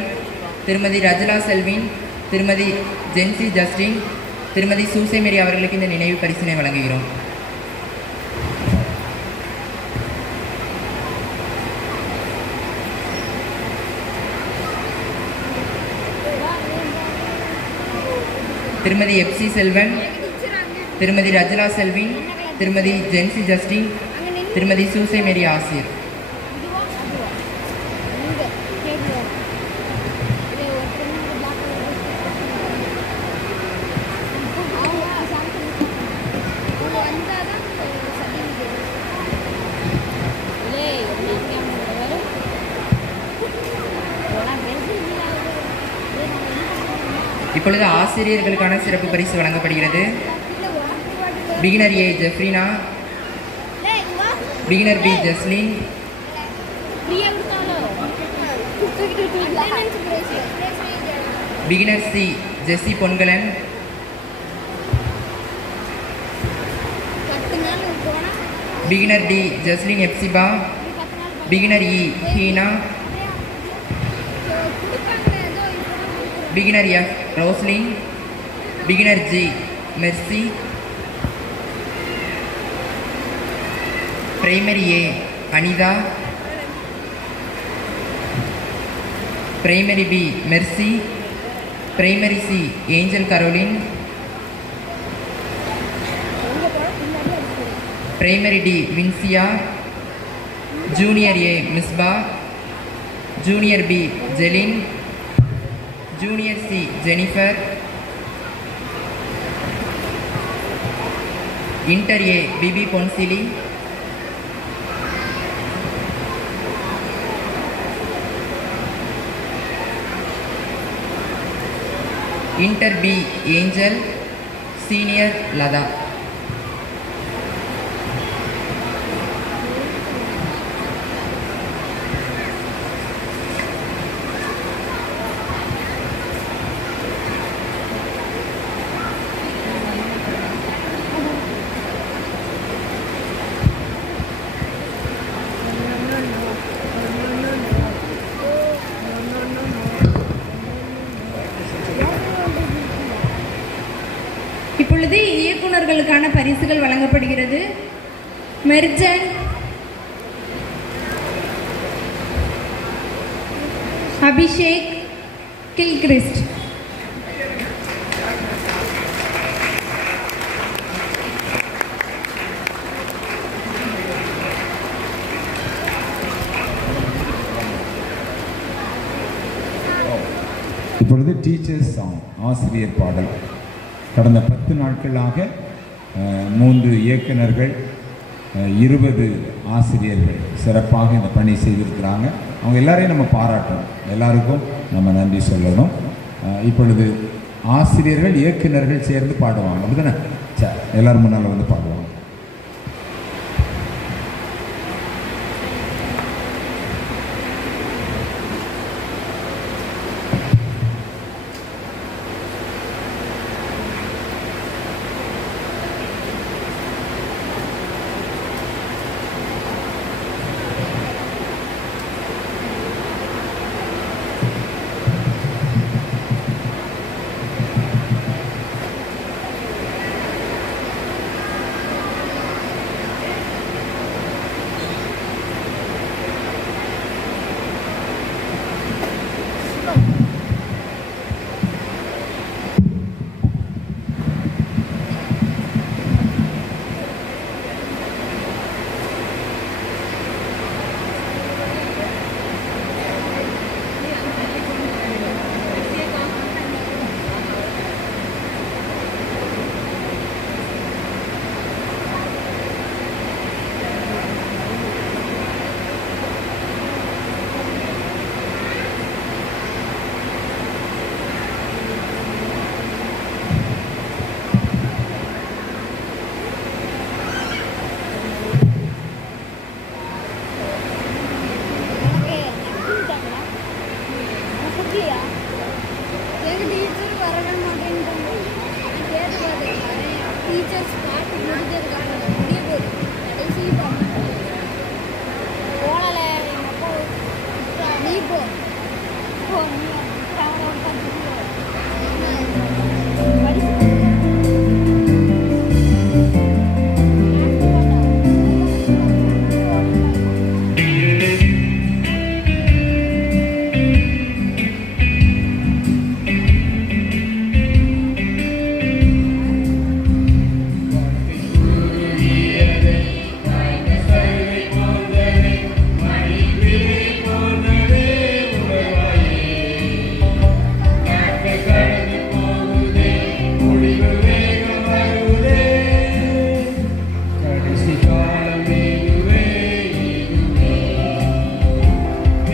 திருமதி ரஜலா செல்வின், திருமதி ஜென்சி ஜஸ்டின், திருமதி சூசைமேரி அவர்களுக்கு இந்த நினைவு பரிசினை வழங்குகிறோம். திருமதி எப்சி செல்வன், திருமதி ரஜலா செல்வின், திருமதி ஜென்சி ஜஸ்டின், திருமதி சூசைமேரி ஆசிர். இப்பொழுது ஆசிரியர்களுக்கான சிறப்பு பரிசு வழங்கப்படுகிறது. Beginner A Jefrina, beginner B Jaslin, beginner C Jessy Ponkalan, beginner D Jaslin Hephzibah, beginner E Heena, beginner F Roslin, beginner G Mercy, primary A Anitha, primary B Mercy, primary C Angel Caroline, primary D Vinciya, junior A Mizpah, junior B Jelin, junior C Jennifer, inter A Bibi Ponsili, inter B Angel, senior Latha. இப்பொழுது இயக்குனர்களுக்கான பரிசுகள் வழங்கப்படுகிறது. மெர்ஜன், அபிஷேக், கில்கிறிஸ்ட். இப்பொழுது டீச்சர்ஸ் சாங், ஆசிரியர் பாடல். கடந்த 10 நாட்களாக 3 இயக்குனர்கள் 20 ஆசிரியர்கள் சிறப்பாக இந்த பணி செய்திருக்கிறாங்க. அவங்க எல்லாரையும் நம்ம பாராட்டணும், எல்லாருக்கும் நம்ம நன்றி சொல்லணும். இப்பொழுது ஆசிரியர்கள் இயக்குநர்கள் சேர்ந்து பாடுவாங்க, அப்படிதானே? எல்லாரும் முன்னால் வந்து பாடுவாங்க.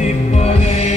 இப்போதே